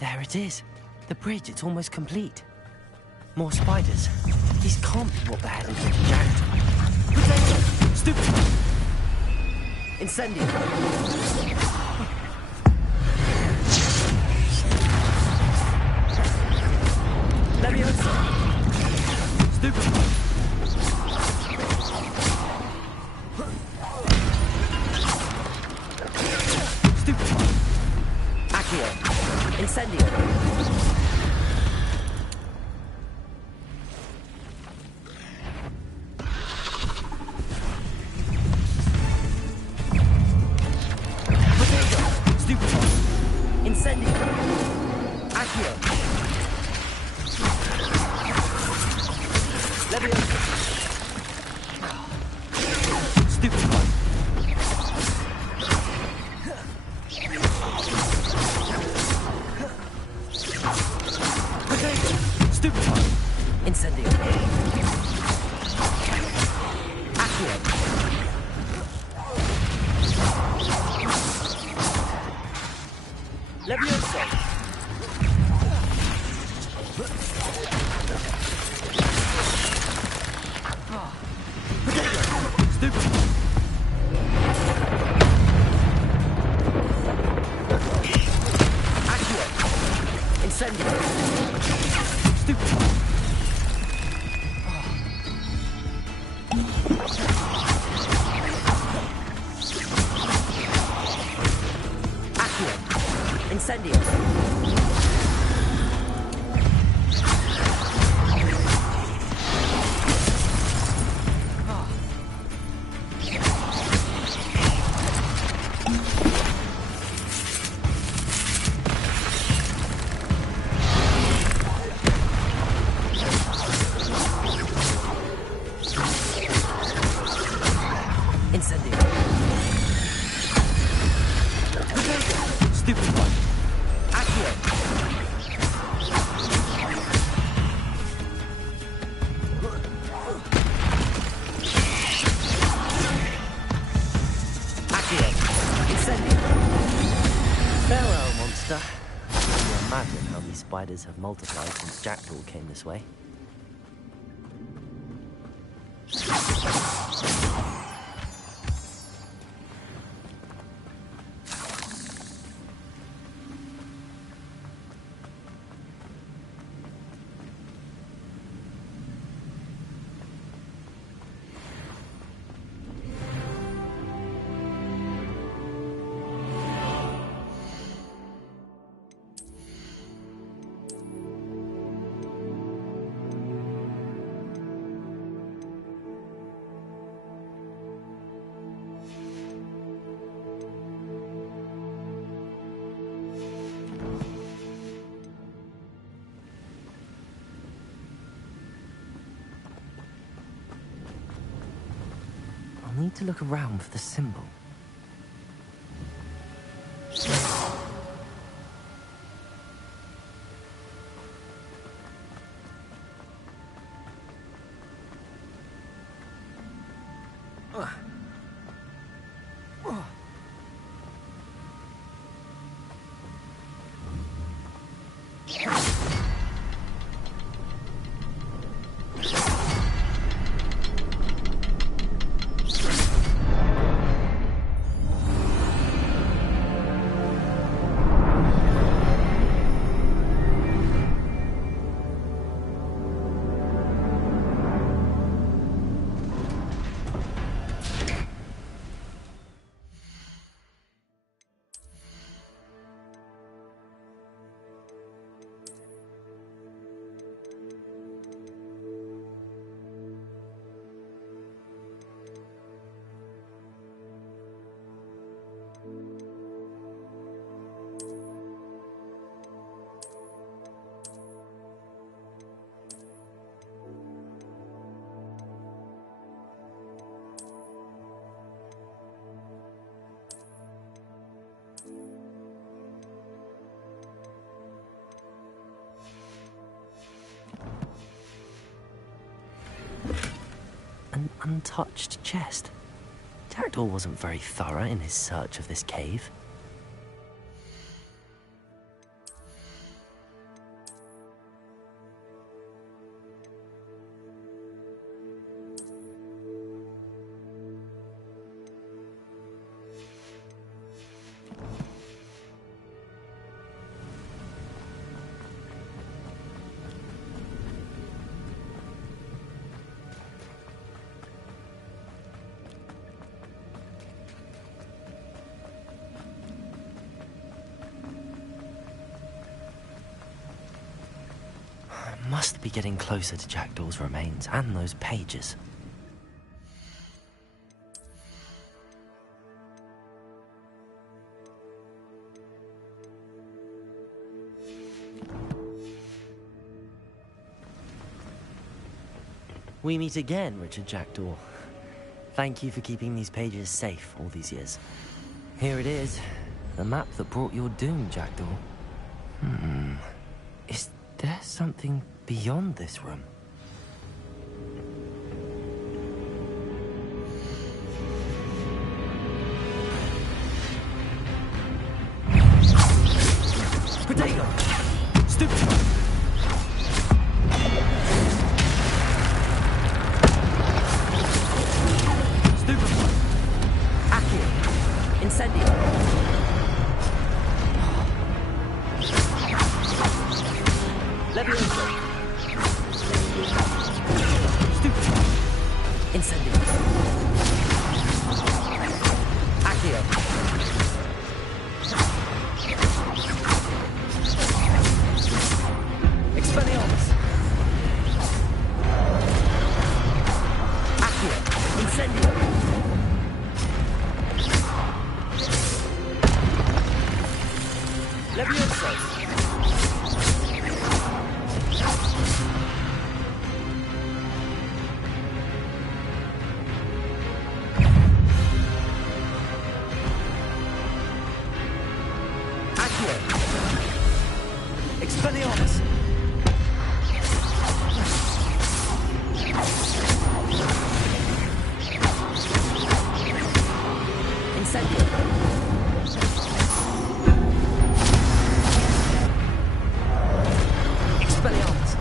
There it is. The bridge, it's almost complete. More spiders. These can't be what beheaded Ricky Jack. Potato! Stupid! Incendio! Leviosa! Stupid! Stupid one. Stupid one. Incendio. Accio. Levioso. Stupid. Accio. Incendio. Stupid. Accio. Incendio. Incendio. Stupid one. Accio. Accio. Incendio. Farewell, monster. Can you imagine how these spiders have multiplied since Jackdaw came this way? I'll need to look around for the symbol. An untouched chest. Jackdaw wasn't very thorough in his search of this cave. Must be getting closer to Jackdaw's remains and those pages. We meet again, Richard Jackdaw. Thank you for keeping these pages safe all these years. Here it is, the map that brought your doom, Jackdaw. Is there something beyond this room? Protego! Stupid! Stupefy! Accio! Incendio! Levioso! Stupefy! Incendio! Accio! Expelliarmus! Accio! Incendio! Levioso! Accio! Expelliarmus! Incendio! Expelliarmus!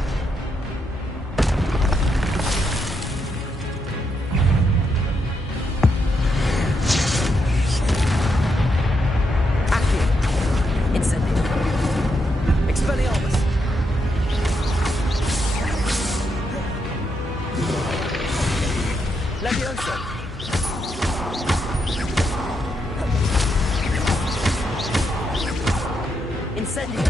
Accio! Incendio! Expelliarmus! Levioso! Incendio!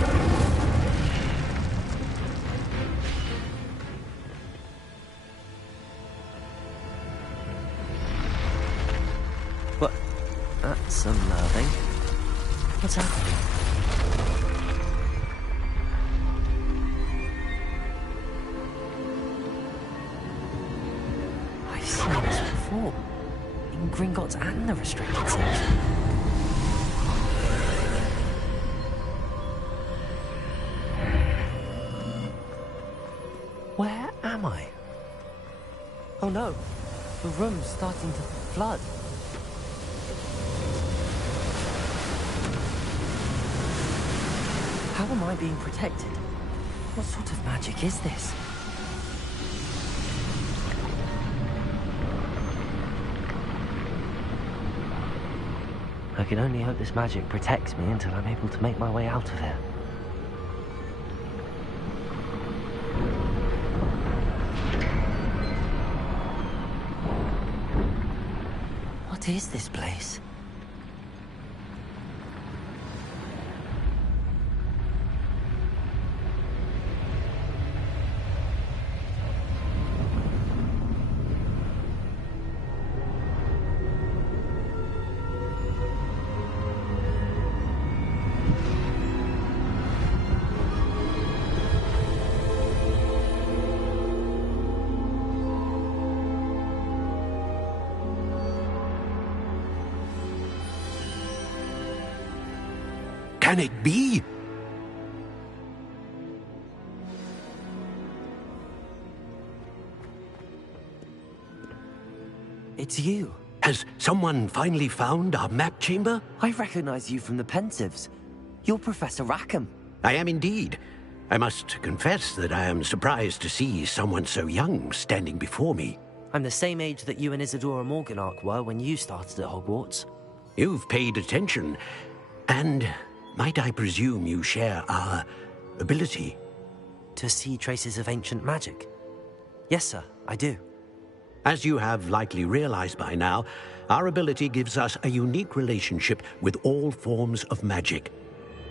What? That's unnerving. What's happening? I've seen this before. In Gringotts and the restricted section. Where am I? Oh no, the room's starting to flood. How am I being protected? What sort of magic is this? I can only hope this magic protects me until I'm able to make my way out of here. What is this place? Can it be? It's you. Has someone finally found our map chamber? I recognize you from the Pensieves. You're Professor Rackham. I am indeed. I must confess that I am surprised to see someone so young standing before me. I'm the same age that you and Isadora Morganach were when you started at Hogwarts. You've paid attention, and might I presume you share our ability? To see traces of ancient magic? Yes, sir, I do. As you have likely realized by now, our ability gives us a unique relationship with all forms of magic.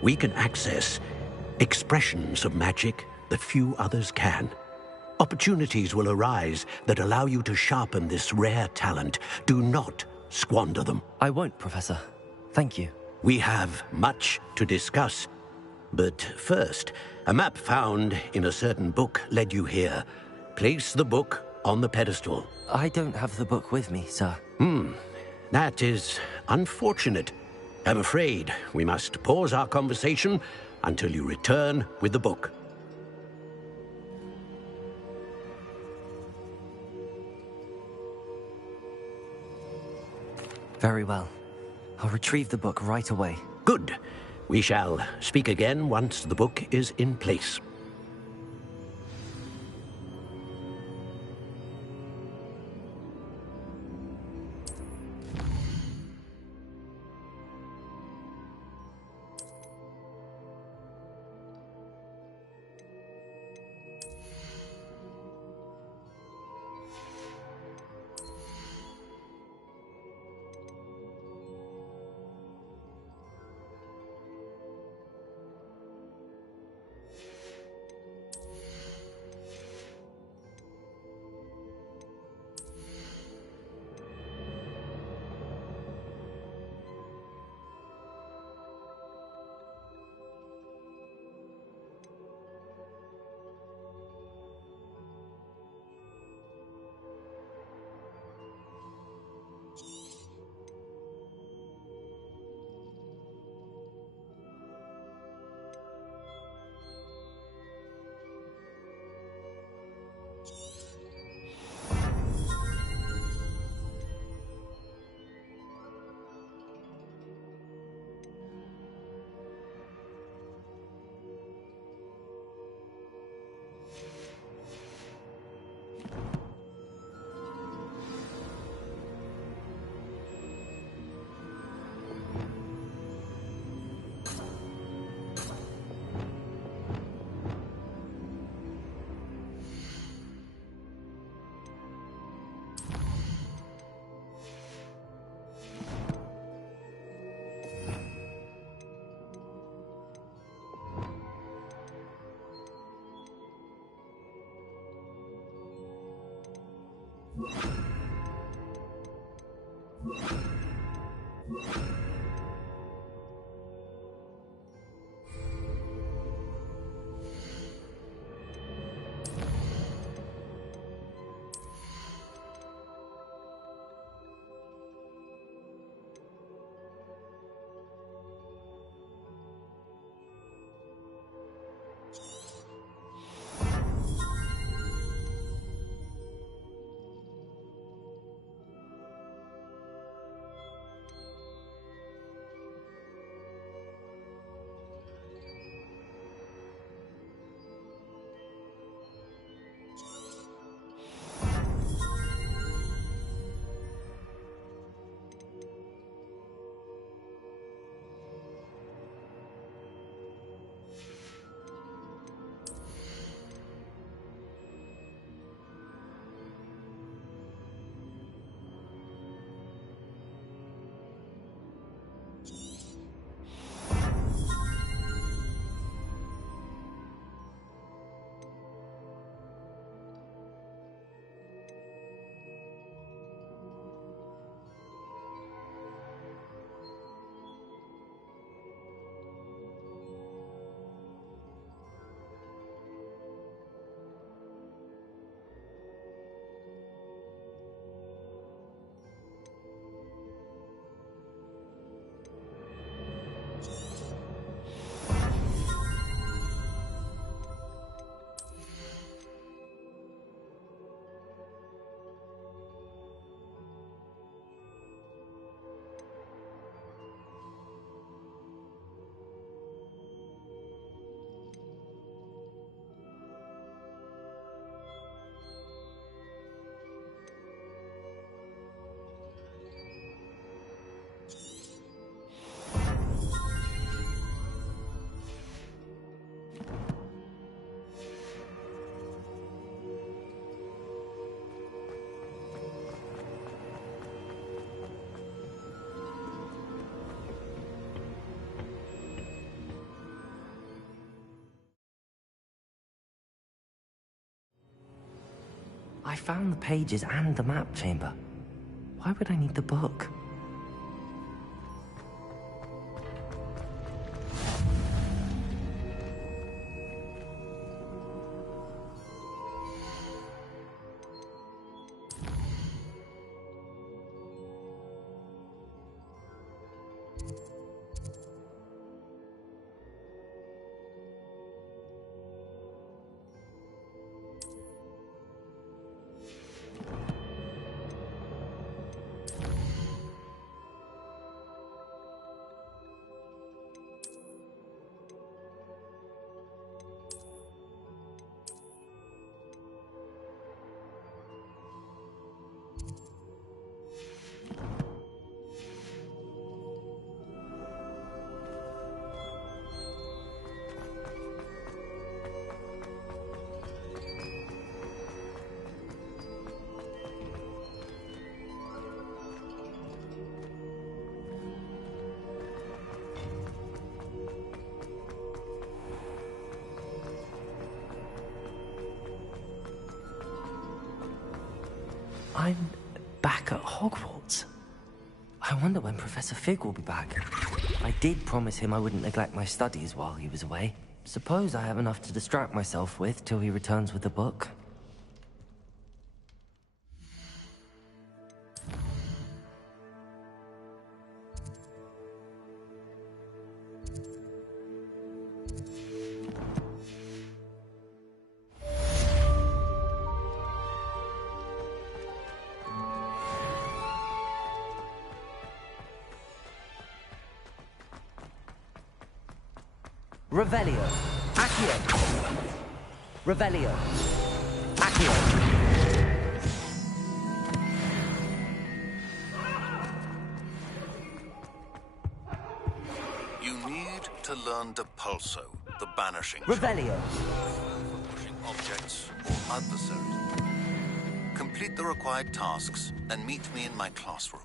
We can access expressions of magic that few others can. Opportunities will arise that allow you to sharpen this rare talent. Do not squander them. I won't, Professor. Thank you. We have much to discuss. But first, a map found in a certain book led you here. Place the book on the pedestal. I don't have the book with me, sir. That is unfortunate. I'm afraid we must pause our conversation until you return with the book. Very well. I'll retrieve the book right away. Good. We shall speak again once the book is in place. I found the pages and the map chamber. Why would I need the book? I'm back at Hogwarts. I wonder when Professor Fig will be back. I did promise him I wouldn't neglect my studies while he was away. Suppose I have enough to distract myself with till he returns with the book. Revelio. Accio. Revelio. Accio. You need to learn Depulso, the banishing Revelio. for pushing objects or adversaries. Complete the required tasks and meet me in my classroom.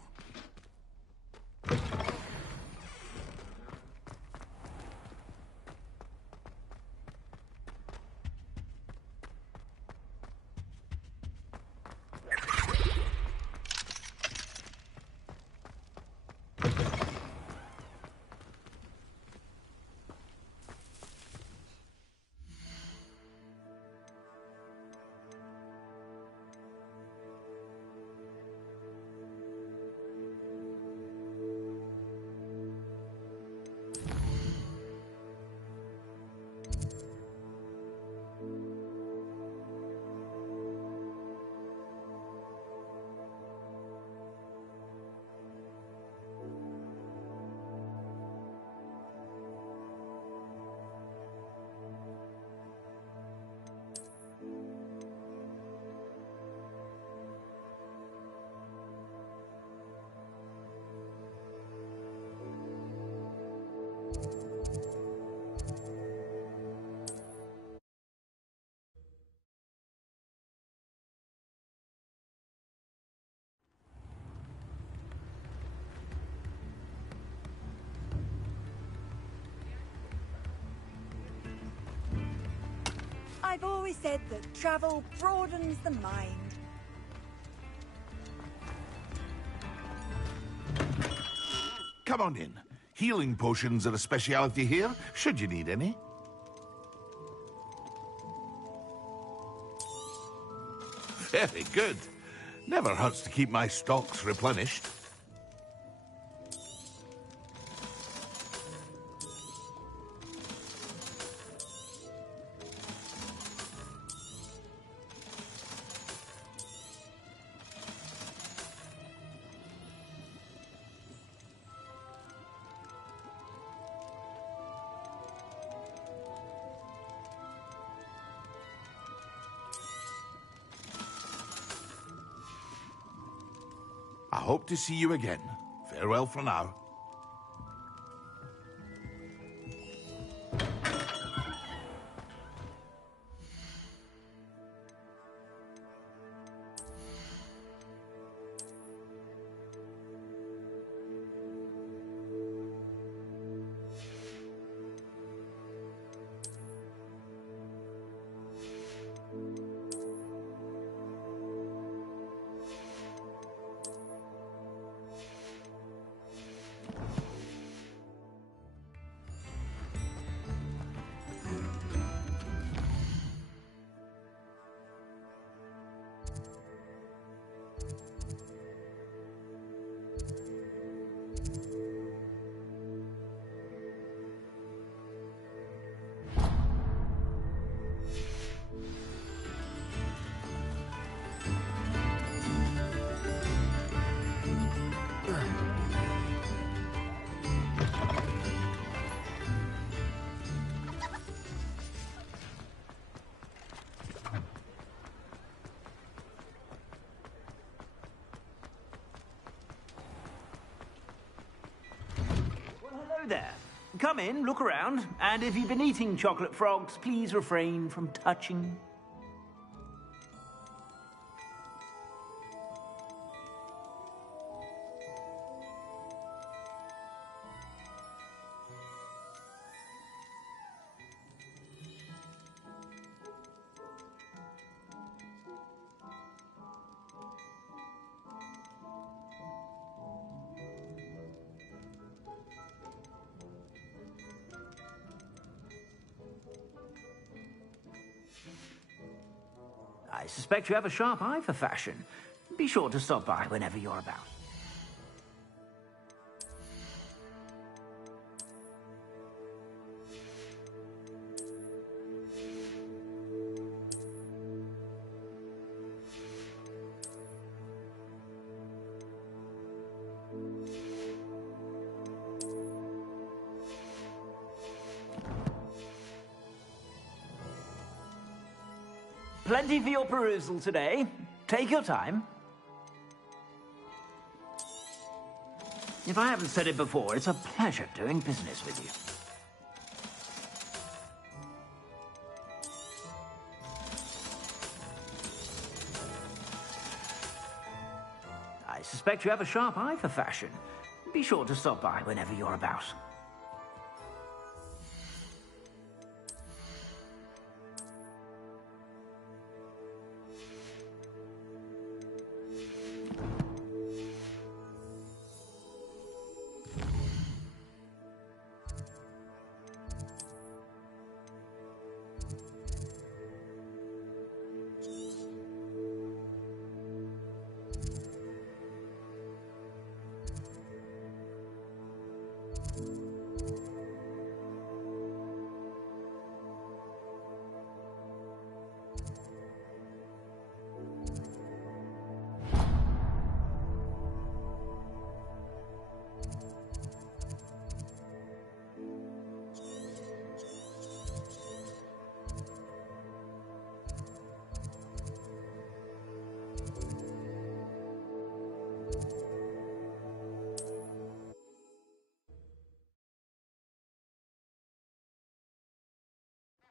I've always said that travel broadens the mind. Come on in. Healing potions are a speciality here, should you need any. Very good. Never hurts to keep my stocks replenished. I hope to see you again. Farewell for now. Hello there. Come in, look around, and if you've been eating chocolate frogs, please refrain from touching. I suspect you have a sharp eye for fashion. Be sure to stop by whenever you're about. Plenty for your perusal today. Take your time. If I haven't said it before, it's a pleasure doing business with you. I suspect you have a sharp eye for fashion. Be sure to stop by whenever you're about.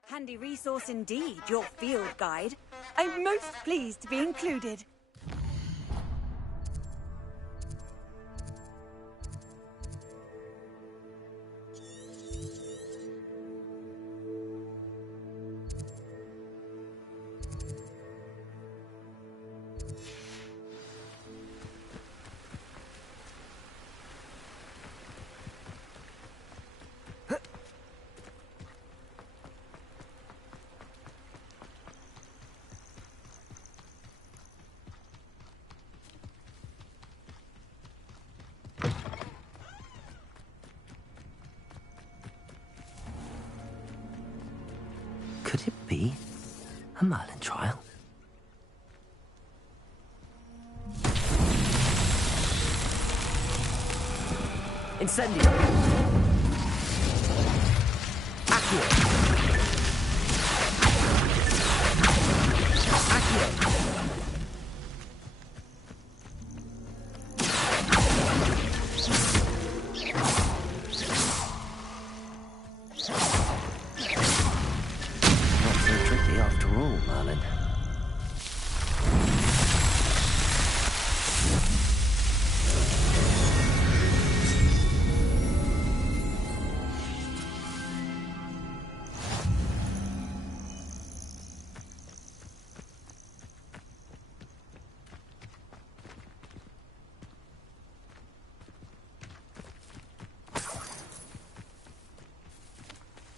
Handy resource indeed, your field guide. I'm most pleased to be included. Could it be a Merlin trial? Incendio! Accio! Accio!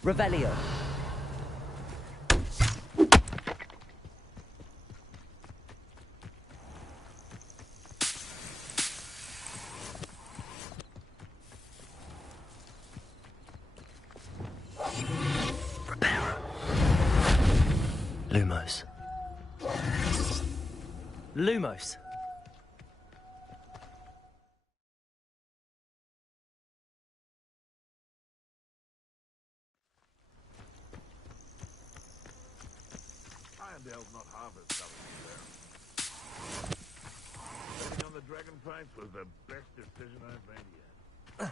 Revelio. Reparo. Lumos. Lumos. Irondale's not half as stubborn as there. Betting on the dragon fights was the best decision I've made yet.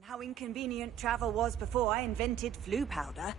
how inconvenient travel was before I invented flu powder.